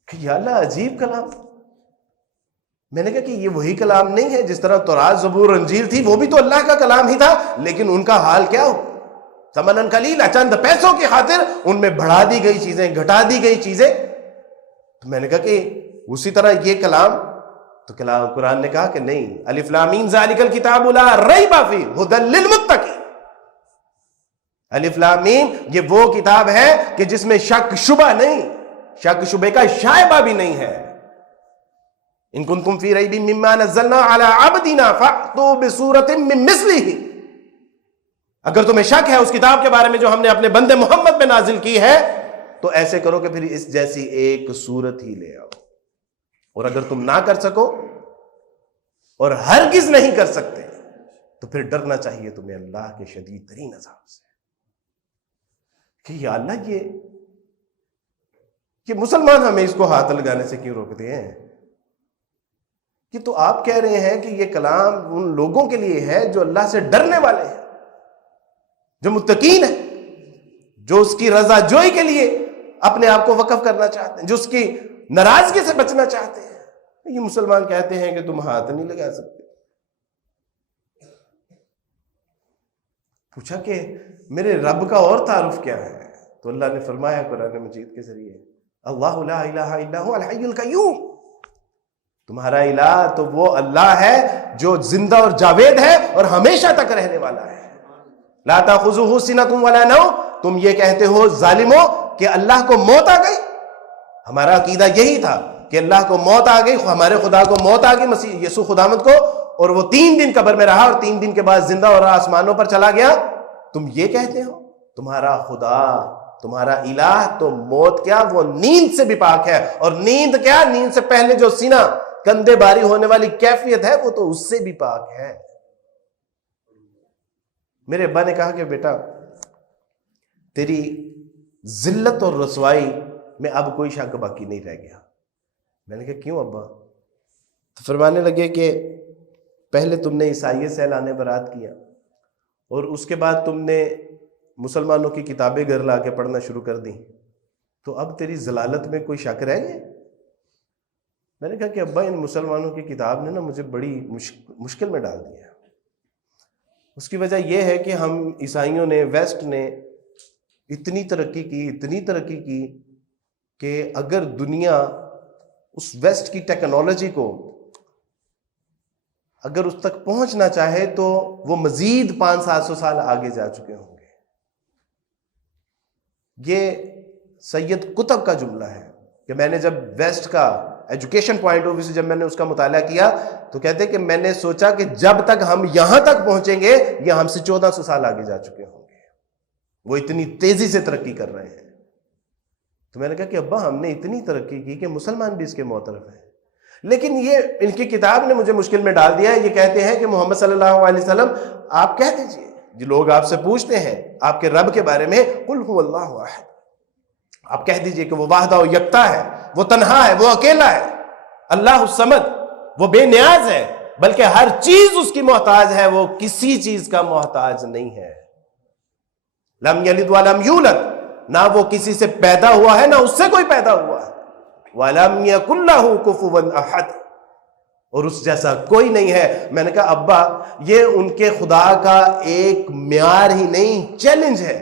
کہ یا اللہ عجیب کلام، میں نے کہا کہ یہ وہی کلام نہیں ہے جس طرح تورات زبور انجیل تھی، وہ بھی تو اللہ کا کلام ہی تھا، لیکن ان کا حال کیا ہو، ثمنن قلیلا، چند پیسوں کی خاطر ان میں بڑھا دی گئی چیزیں، گھٹا دی گئی چیزیں۔ تو میں نے کہا کہ اسی طرح یہ کلام، تو کلام قرآن نے کہا کہ نہیں، الف لام میم ذالک الکتاب لا ریب فیہ ھدی للمتقین، الف لام میم یہ وہ کتاب ہے کہ جس میں شک شبہ نہیں، شک شبے کا شائبہ بھی نہیں ہے۔ ان کنتم فی ریب مما نزلنا علی عبدنا فأتوا بسورۃ من مثلہ، اگر تمہیں شک ہے اس کتاب کے بارے میں جو ہم نے اپنے بندے محمد پہ نازل کی ہے، تو ایسے کرو کہ پھر اس جیسی ایک صورت ہی لے آؤ، اور اگر تم نہ کر سکو اور ہرگز نہیں کر سکتے تو پھر ڈرنا چاہیے تمہیں اللہ کے شدید ترین عذاب سے کہ یا اللہ یہ مسلمان ہمیں اس کو ہاتھ لگانے سے کیوں روکتے ہیں؟ کہ تو آپ کہہ رہے ہیں کہ یہ کلام ان لوگوں کے لیے ہے جو اللہ سے ڈرنے والے ہیں، جو متقین ہیں، جو اس کی رضا جوئی کے لیے اپنے آپ کو وقف کرنا چاہتے ہیں، جو اس کی ناراضگی سے بچنا چاہتے ہیں۔ یہ مسلمان کہتے ہیں کہ تم ہاتھ نہیں لگا سکتے۔ پوچھا کہ میرے رب کا اور تعارف کیا ہے؟ تو اللہ نے فرمایا قرآن مجید کے ذریعے، اللہ لا الہ الا هو الحی القیوم، تمہارا الہ تو وہ اللہ ہے جو زندہ اور جاوید ہے اور ہمیشہ تک رہنے والا ہے۔ لا تاخذہ سنۃ ولا نوم، تم یہ کہتے ہو ظالموں کہ اللہ کو موت آ گئی، ہمارا عقیدہ یہی تھا کہ اللہ کو موت آ گئی، ہمارے خدا کو موت آ گئی، مسیح یسوع خداوند کو، اور وہ 3 دن قبر میں رہا اور 3 دن کے بعد زندہ اور آسمانوں پر چلا گیا۔ تم یہ کہتے ہو تمہارا خدا، تمہارا الہ تو موت کیا، وہ نیند سے بھی پاک ہے، اور نیند کیا، نیند سے پہلے جو سینہ کندھے باری ہونے والی کیفیت ہے وہ تو اس سے بھی پاک ہے۔ میرے ابا نے کہا کہ بیٹا تیری ذلت اور رسوائی میں اب کوئی شک باقی نہیں رہ گیا۔ میں نے کہا کیوں ابا؟ تو فرمانے لگے کہ پہلے تم نے عیسائیت سے اعلان برات کیا، اور اس کے بعد تم نے مسلمانوں کی کتابیں گھر لا کے پڑھنا شروع کر دی، تو اب تیری ضلالت میں کوئی شک رہ گیا؟ میں نے کہا کہ ابا ان مسلمانوں کی کتاب نے نا مجھے بڑی مشکل میں ڈال دیا۔ اس کی وجہ یہ ہے کہ ہم عیسائیوں نے، ویسٹ نے اتنی ترقی کی کہ اگر دنیا اس ویسٹ کی ٹیکنالوجی کو اگر اس تک پہنچنا چاہے تو وہ مزید 500-700 سال آگے جا چکے ہوں گے۔ یہ سید قطب کا جملہ ہے کہ میں نے جب ویسٹ کا ایجوکیشن پوائنٹ آف ویو سے جب میں نے اس کا مطالعہ کیا تو کہتے کہ میں نے سوچا کہ جب تک ہم یہاں تک پہنچیں گے یہ ہم سے 1400 سال آگے جا چکے ہوں گے، وہ اتنی تیزی سے ترقی کر رہے ہیں۔ تو میں نے کہا کہ ابا ہم نے اتنی ترقی کی کہ مسلمان بھی اس کے معترف ہیں، لیکن یہ ان کی کتاب نے مجھے مشکل میں ڈال دیا ہے۔ یہ کہتے ہیں کہ محمد صلی اللہ علیہ وسلم آپ کہہ دیجئے، جو لوگ آپ سے پوچھتے ہیں آپ کے رب کے بارے میں، قل هو اللہ احد، آپ کہہ دیجئے کہ وہ واحدہ و یکتا ہے، وہ تنہا ہے، وہ اکیلا ہے، اللہ الصمد، وہ بے نیاز ہے، بلکہ ہر چیز اس کی محتاج ہے، وہ کسی چیز کا محتاج نہیں ہے۔ لم یلد ولم یولد، نہ وہ کسی سے پیدا ہوا ہے نہ اس سے کوئی پیدا ہوا ہے۔ وَلَمْ يَكُنْ لَهُ كُفُوًا أَحَدٌ، اور اس جیسا کوئی نہیں ہے۔ میں نے کہا ابا یہ ان کے خدا کا ایک معیار ہی نہیں، چیلنج ہے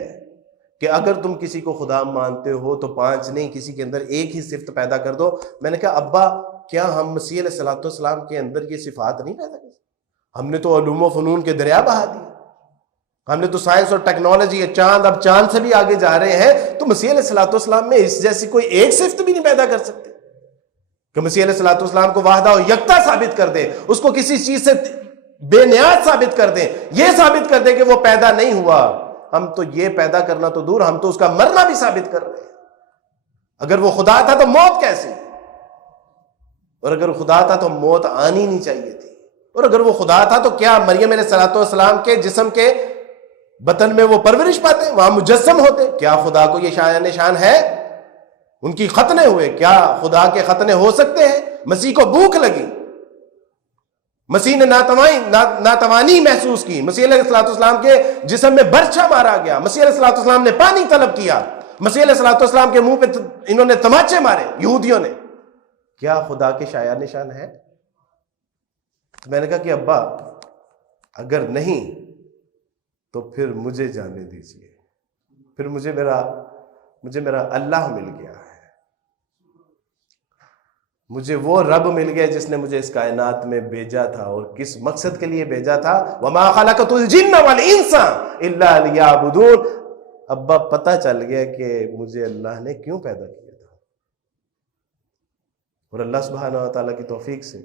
کہ اگر تم کسی کو خدا مانتے ہو تو 5 نہیں، کسی کے اندر ایک ہی صفت پیدا کر دو۔ میں نے کہا ابا کیا ہم مسیح علیہ السلام کے اندر یہ صفات نہیں پیدا کر سکتے؟ ہم نے تو علوم و فنون کے دریا بہا دیے، ہم نے تو سائنس اور ٹیکنالوجی، چاند، اب چاند سے بھی آگے جا رہے ہیں، تو مسیح علیہ السلام میں اس جیسی کوئی ایک صفت بھی نہیں پیدا کر سکتے کہ مسیح علیہ السلام کو واحدہ و یکتا ثابت کر دے، اس کو کسی چیز سے بے نیاز ثابت کر دیں، یہ ثابت کر دیں کہ وہ پیدا نہیں ہوا۔ ہم تو یہ پیدا کرنا تو دور، ہم تو اس کا مرنا بھی ثابت کر رہے ہیں۔ اگر وہ خدا تھا تو موت کیسی، اور اگر وہ خدا تھا تو موت آنی نہیں چاہیے تھی، اور اگر وہ خدا تھا تو کیا مریم علیہ السلام کے جسم کے بطن میں وہ پرورش پاتے، وہاں مجسم ہوتے؟ کیا خدا کو یہ شایان نشان ہے؟ ان کی ختنے ہوئے، کیا خدا کے ختنے ہو سکتے ہیں؟ مسیح کو بھوک لگی، مسیح نے ناتوانی محسوس کی، مسیح علیہ السلام کے جسم میں برچھا مارا گیا، مسیح علیہ السلام نے پانی طلب کیا، مسیح علیہ السلام کے منہ پہ انہوں نے تماچے مارے یہودیوں نے۔ کیا خدا کے شایان نشان ہے؟ تو میں نے کہا کہ ابا اگر نہیں تو پھر مجھے جانے دیجیے، پھر مجھے میرا اللہ مل گیا ہے، مجھے وہ رب مل گیا جس نے مجھے اس کائنات میں بھیجا تھا اور کس مقصد کے لیے بھیجا تھا، وَمَا خَلَقْتُ الْجِنَّ وَالْإِنسَ إِلَّا لِيَعْبُدُونِ۔ ابا پتہ چل گیا کہ مجھے اللہ نے کیوں پیدا کیا تھا، اور اللہ سبحانہ و تعالیٰ کی توفیق سے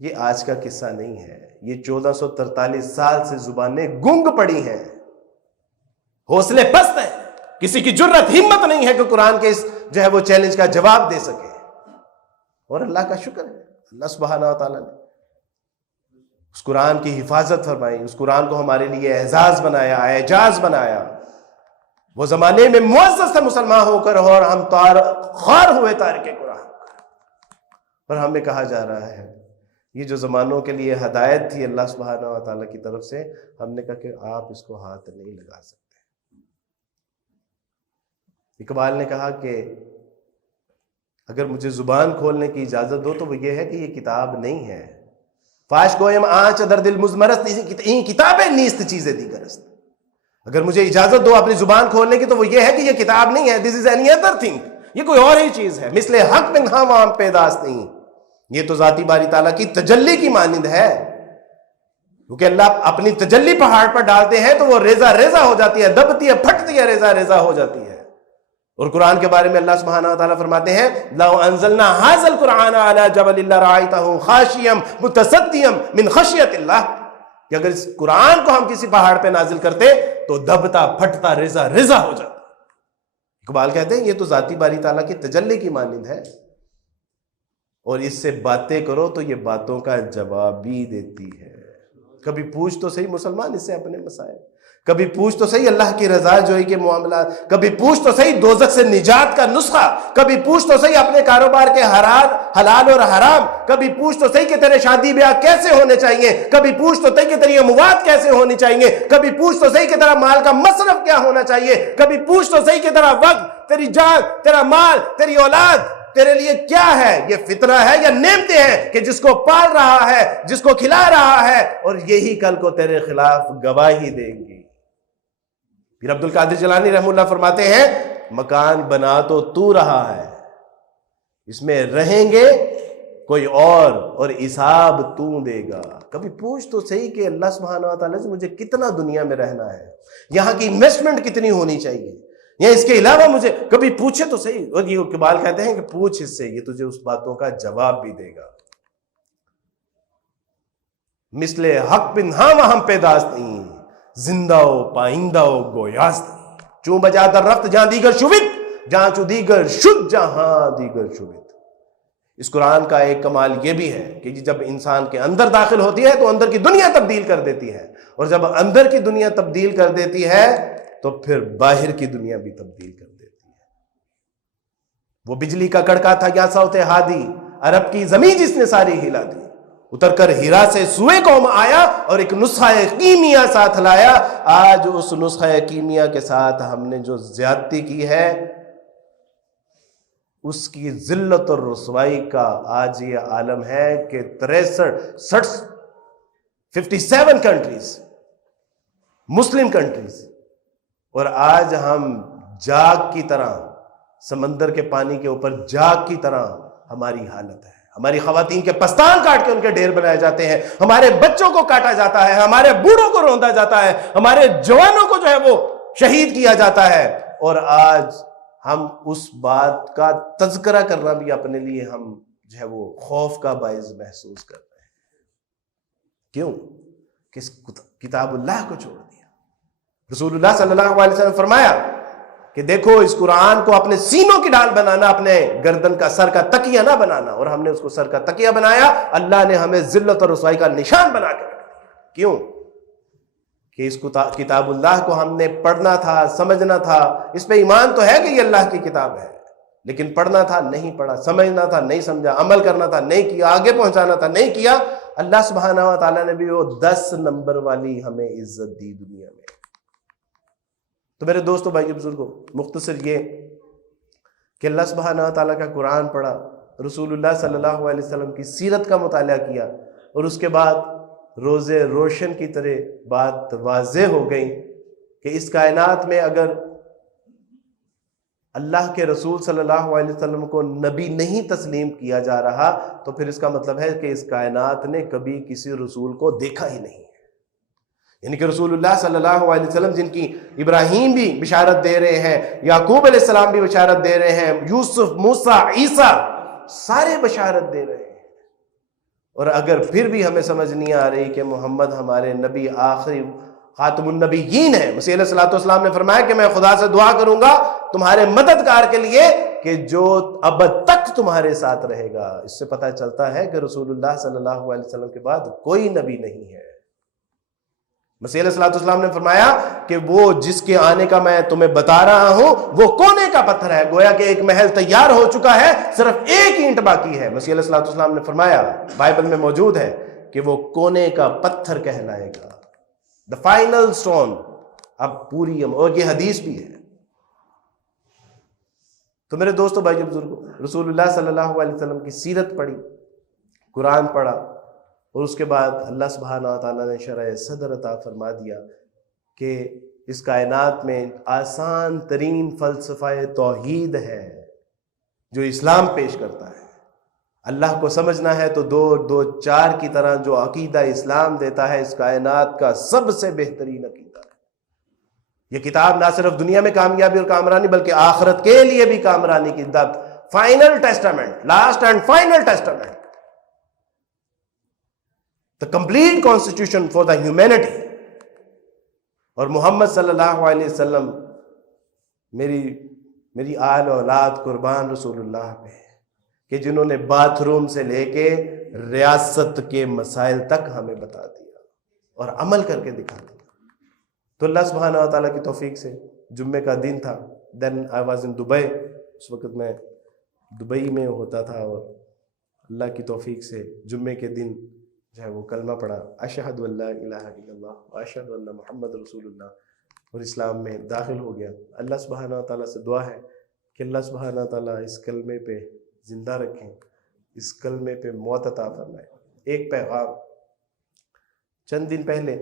یہ آج کا قصہ نہیں ہے، یہ 1443 سال سے زبانیں گنگ پڑی ہیں، حوصلے پست ہیں، کسی کی جرت ہمت نہیں ہے کہ قرآن کے اس وہ چیلنج کا جواب دے سکے۔ اور اللہ کا شکر ہے، اللہ سبحانہ و تعالیٰ نے اس قرآن کی حفاظت فرمائی، اس قرآن کو ہمارے لیے اعزاز بنایا، اعجاز بنایا۔ وہ زمانے میں معزز تھا مسلمان ہو کر، اور ہم خوار ہوئے تارک قرآن، اور ہمیں کہا جا رہا ہے یہ جو زمانوں کے لیے ہدایت تھی اللہ سبحانہ و تعالیٰ کی طرف سے، ہم نے کہا کہ آپ اس کو ہاتھ نہیں لگا سکتے۔ اقبال نے کہا کہ اگر مجھے زبان کھولنے کی اجازت دو تو وہ یہ ہے کہ یہ کتاب نہیں ہے، فاش گویم آنچ در دل مزمرست این کتابیں نیست چیزیں دیگرست۔ اگر مجھے اجازت دو اپنی زبان کھولنے کی تو وہ یہ ہے کہ یہ کتاب نہیں ہے، دس از اینی ادر تھنگ، یہ کوئی اور ہی چیز ہے، مثل حق میں ہم عام پیداست نہیں، یہ تو ذاتی باری تعالیٰ کی تجلی کی مانند ہے، کیونکہ اللہ اپنی تجلی پہاڑ پر ڈالتے ہیں تو وہ ریزہ ریزہ ہو جاتی ہے، دبتی ہے، پھٹتی ہے، ریزہ ریزہ ہو جاتی ہے۔ اور قرآن کے بارے میں اللہ سبحانہ وتعالیٰ فرماتے ہیں لو انزلنا هذا القرآن على جبل لرأيته خاشعا متصدعا من خشیۃ اللہ، کہ اگر اس قرآن کو ہم کسی پہاڑ پہ نازل کرتے تو دبتا پھٹتا ریزہ ریزہ ہو جاتا۔ اقبال کہتے ہیں یہ تو ذاتی باری تعالیٰ کی تجلی کی مانند ہے، اور اس سے باتیں کرو تو یہ باتوں کا جواب بھی دیتی ہے۔ کبھی پوچھ تو صحیح مسلمان اس سے اپنے مسائل، کبھی پوچھ تو صحیح اللہ کی رضا جوئی کے معاملات، کبھی پوچھ تو صحیح دوزخ سے نجات کا نسخہ، کبھی پوچھ تو صحیح اپنے کاروبار کے حلال اور حرام، کبھی پوچھ تو صحیح کہ تیرے شادی بیاہ کیسے ہونے چاہیے، کبھی پوچھ تو صحیح کہ تیری اموات کیسے ہونی چاہیے، کبھی پوچھ تو صحیح کہ تیرا مال کا مصرف کیا ہونا چاہیے، کبھی پوچھ تو صحیح کہ تیرا وقت، تیری جان، تیرا مال، تیری اولاد تیرے لیے کیا ہے، یہ فطرہ ہے یا نعمتیں ہیں کہ جس کو پال رہا ہے، جس کو کھلا رہا ہے، اور یہی کل کو تیرے خلاف گواہی دیں گی۔ پھر عبد القادر جیلانی رحمہ اللہ فرماتے ہیں مکان بنا تو رہا ہے، اس میں رہیں گے کوئی اور حساب تو دے گا۔ کبھی پوچھ تو صحیح کہ اللہ سبحانہ و تعالیٰ سے مجھے کتنا دنیا میں رہنا ہے، یہاں کی انویسٹمنٹ کتنی ہونی چاہیے، یا اس کے علاوہ مجھے کبھی پوچھے تو صحیح۔ اور یہ اقبال کہتے ہیں کہ پوچھ اس سے، یہ تجھے اس باتوں کا جواب بھی دے گا۔ مثل حق بن ہم ہم پیداست نہیں، زندہ و پائندہ و گویاست نہیں، چون بجا در رفت جہاں دیگر شوید، جہاں چو دیگر شد جہاں دیگر شوید۔ اس قرآن کا ایک کمال یہ بھی ہے کہ جب انسان کے اندر داخل ہوتی ہے تو اندر کی دنیا تبدیل کر دیتی ہے، اور جب اندر کی دنیا تبدیل کر دیتی ہے تو پھر باہر کی دنیا بھی تبدیل کر دیتی ہے۔ وہ بجلی کا کڑکا تھا یا صوت ہادی، عرب کی زمین جس نے ساری ہلا دی، اتر کر ہیرا سے سوئے قوم آیا اور ایک نسخہ کیمیا ساتھ لایا۔ آج اس نسخہ کیمیا کے ساتھ ہم نے جو زیادتی کی ہے اس کی ذلت اور رسوائی کا آج یہ عالم ہے کہ 57 کنٹریز، مسلم کنٹریز، اور آج ہم جاگ کی طرح سمندر کے پانی کے اوپر جاگ کی طرح ہماری حالت ہے۔ ہماری خواتین کے پستان کاٹ کے ان کے ڈھیر بنائے جاتے ہیں، ہمارے بچوں کو کاٹا جاتا ہے، ہمارے بوڑھوں کو روندا جاتا ہے، ہمارے جوانوں کو وہ شہید کیا جاتا ہے، اور آج ہم اس بات کا تذکرہ کرنا بھی اپنے لیے ہم وہ خوف کا باعث محسوس کر رہے ہیں۔ کیوں؟ کہ اس کتاب اللہ کو چھوڑ دیا۔ رسول اللہ صلی اللہ علیہ وسلم فرمایا کہ دیکھو اس قرآن کو اپنے سینوں کی ڈال بنانا، اپنے گردن کا سر کا تکیہ نہ بنانا، اور ہم نے اس کو سر کا تکیہ بنایا۔ اللہ نے ہمیں ذلت اور رسوائی کا نشان بنا کے رکھ دیا۔ کیوں؟ کہ اس کتاب اللہ کو ہم نے پڑھنا تھا، سمجھنا تھا، اس پہ ایمان تو ہے کہ یہ اللہ کی کتاب ہے، لیکن پڑھنا تھا نہیں پڑھا، سمجھنا تھا نہیں سمجھا، عمل کرنا تھا نہیں کیا، آگے پہنچانا تھا نہیں کیا۔ اللہ سبحانہ و تعالیٰ نے بھی وہ 10 نمبر والی ہمیں عزت دی دنیا میں۔ تو میرے دوستو، بھائیو، بزرگوں، مختصر یہ کہ اللہ سبحانہ و تعالیٰ کا قرآن پڑھا، رسول اللہ صلی اللہ علیہ وسلم کی سیرت کا مطالعہ کیا، اور اس کے بعد روز روشن کی طرح بات واضح ہو گئی کہ اس کائنات میں اگر اللہ کے رسول صلی اللہ علیہ وسلم کو نبی نہیں تسلیم کیا جا رہا تو پھر اس کا مطلب ہے کہ اس کائنات نے کبھی کسی رسول کو دیکھا ہی نہیں. یعنی کہ رسول اللہ صلی اللہ علیہ وسلم جن کی ابراہیم بھی بشارت دے رہے ہیں، یعقوب علیہ السلام بھی بشارت دے رہے ہیں، یوسف، موسیٰ، عیسیٰ سارے بشارت دے رہے ہیں، اور اگر پھر بھی ہمیں سمجھ نہیں آ رہی کہ محمد ہمارے نبی آخری خاتم النبیین ہے. مسیح علیہ الصلوۃ والسلام نے فرمایا کہ میں خدا سے دعا کروں گا تمہارے مددگار کے لیے کہ جو ابد تک تمہارے ساتھ رہے گا. اس سے پتہ چلتا ہے کہ رسول اللہ صلی اللہ علیہ وسلم کے بعد کوئی نبی نہیں ہے. مسیح علیہ الصلوۃ والسلام نے فرمایا کہ وہ جس کے آنے کا میں تمہیں بتا رہا ہوں وہ کونے کا پتھر ہے. گویا کہ ایک محل تیار ہو چکا ہے، صرف ایک اینٹ باقی ہے. مسیح علیہ الصلوۃ والسلام نے فرمایا، بائبل میں موجود ہے، کہ وہ کونے کا پتھر کہلائے گا، دا فائنل سٹون. اب پوری اور یہ حدیث بھی ہے. تو میرے دوستو، بھائی بزرگوں، رسول اللہ صلی اللہ علیہ وسلم کی سیرت پڑھی، قرآن پڑھا، اور اس کے بعد اللہ سبحانہ وتعالیٰ نے شرح صدر عطا فرما دیا کہ اس کائنات میں آسان ترین فلسفہ توحید ہے جو اسلام پیش کرتا ہے. اللہ کو سمجھنا ہے تو دو چار کی طرح جو عقیدہ اسلام دیتا ہے اس کائنات کا سب سے بہترین عقیدہ ہے. یہ کتاب نہ صرف دنیا میں کامیابی اور کامرانی بلکہ آخرت کے لیے بھی کامرانی کی final Testament, last and final Testament, the complete constitution for the humanity. اور محمد صلی اللہ علیہ وسلم میری آل اولاد قربان رسول اللہ پہ، کہ جنہوں نے باتھ روم سے لے کے ریاست کے مسائل تک ہمیں بتا دیا اور عمل کر کے دکھا دیا. تو اللہ سبحانہ وتعالیٰ کی توفیق سے جمعے کا دن تھا. then I was in Dubai. اس وقت میں دبئی میں ہوتا تھا، اور اللہ کی توفیق سے جمعے کے دن جو ہے وہ کلمہ پڑھا، اشہد ان لا الہ الا اللہ واشہد ان محمد رسول اللہ، اور اسلام میں داخل ہو گیا. اللہ سبحانہ وتعالیٰ سے دعا ہے کہ اللہ سبحانہ وتعالیٰ اس کلمے پہ زندہ رکھیں، اس کلمے پہ موت عطا فرمائے. ایک پیغام، چند دن پہلے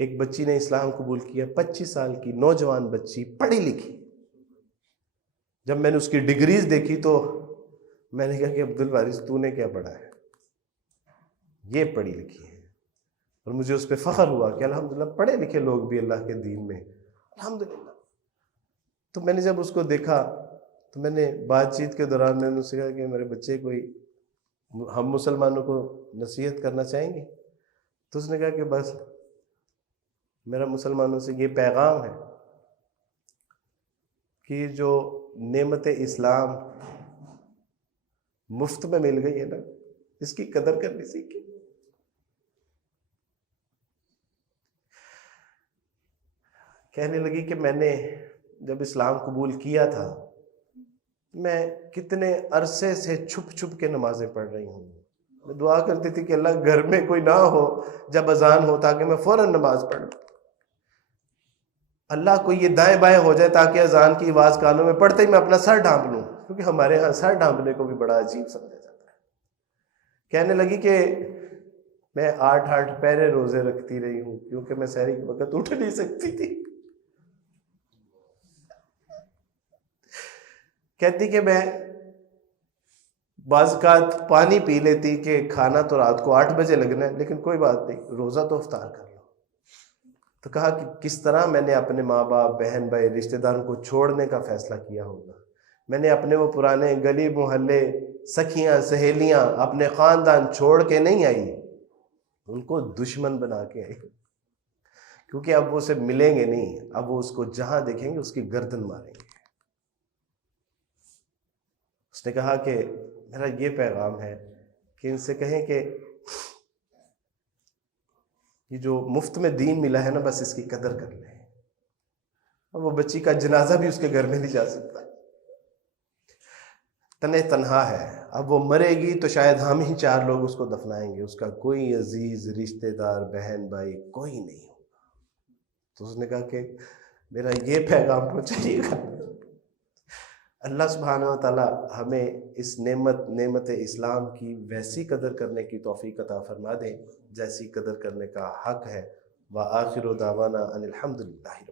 ایک بچی نے اسلام قبول کیا، 25 سال کی نوجوان بچی، پڑھی لکھی. جب میں نے اس کی ڈگریز دیکھی تو میں نے کہا کہ عبدالوارث تو نے کیا پڑھا ہے؟ یہ پڑھی لکھی ہے. اور مجھے اس پہ فخر ہوا کہ الحمدللہ پڑھے لکھے لوگ بھی اللہ کے دین میں، الحمدللہ. تو میں نے جب اس کو دیکھا تو میں نے بات چیت کے دوران میں نے اس سے کہا کہ میرے بچے کوئی ہم مسلمانوں کو نصیحت کرنا چاہیں گے؟ تو اس نے کہا کہ بس میرا مسلمانوں سے یہ پیغام ہے کہ جو نعمت اسلام مفت میں مل گئی ہے نا، اس کی قدر کرنی سیکھیں. کہنے لگی کہ میں نے جب اسلام قبول کیا تھا میں کتنے عرصے سے چھپ چھپ کے نمازیں پڑھ رہی ہوں. میں دعا کرتی تھی کہ اللہ گھر میں کوئی نہ ہو جب اذان ہو تاکہ میں فوراً نماز پڑھ لوں. اللہ کو یہ دائیں بائیں ہو جائے تاکہ اذان کی آواز کانوں میں پڑتے ہی میں اپنا سر ڈھانپ لوں، کیونکہ ہمارے ہاں سر ڈھانپنے کو بھی بڑا عجیب سمجھا جاتا ہے. کہنے لگی کہ میں 8 پہرے روزے رکھتی رہی ہوں کیونکہ میں سحری کے وقت اٹھ نہیں سکتی تھی. کہتی کہ میں بعض اوقات پانی پی لیتی کہ کھانا تو رات کو 8 بجے لگنا ہے، لیکن کوئی بات نہیں، روزہ تو افطار کر لو. تو کہا کہ کس طرح میں نے اپنے ماں باپ، بہن بھائی، رشتہ داروں کو چھوڑنے کا فیصلہ کیا ہوگا. میں نے اپنے وہ پرانے گلی محلے، سکھیاں سہیلیاں، اپنے خاندان چھوڑ کے نہیں آئی، ان کو دشمن بنا کے آئی، کیونکہ اب وہ اسے ملیں گے نہیں، اب وہ اس کو جہاں دیکھیں گے اس کی گردن ماریں گے. اس نے کہا کہ میرا یہ پیغام ہے کہ ان سے کہیں کہ یہ جو مفت میں دین ملا ہے نا، بس اس کی قدر کر لیں. اب وہ بچی کا جنازہ بھی اس کے گھر میں نہیں جا سکتا، تنہا ہے. اب وہ مرے گی تو شاید ہم ہی 4 لوگ اس کو دفنائیں گے، اس کا کوئی عزیز رشتہ دار، بہن بھائی کوئی نہیں ہوگا. تو اس نے کہا کہ میرا یہ پیغام پہنچائیے گا اللہ سبحانہ و تعالی ہمیں اس نعمت اسلام کی ویسی قدر کرنے کی توفیق عطا فرما دے جیسی قدر کرنے کا حق ہے۔ وآخر دعوانا ان الحمد للہ۔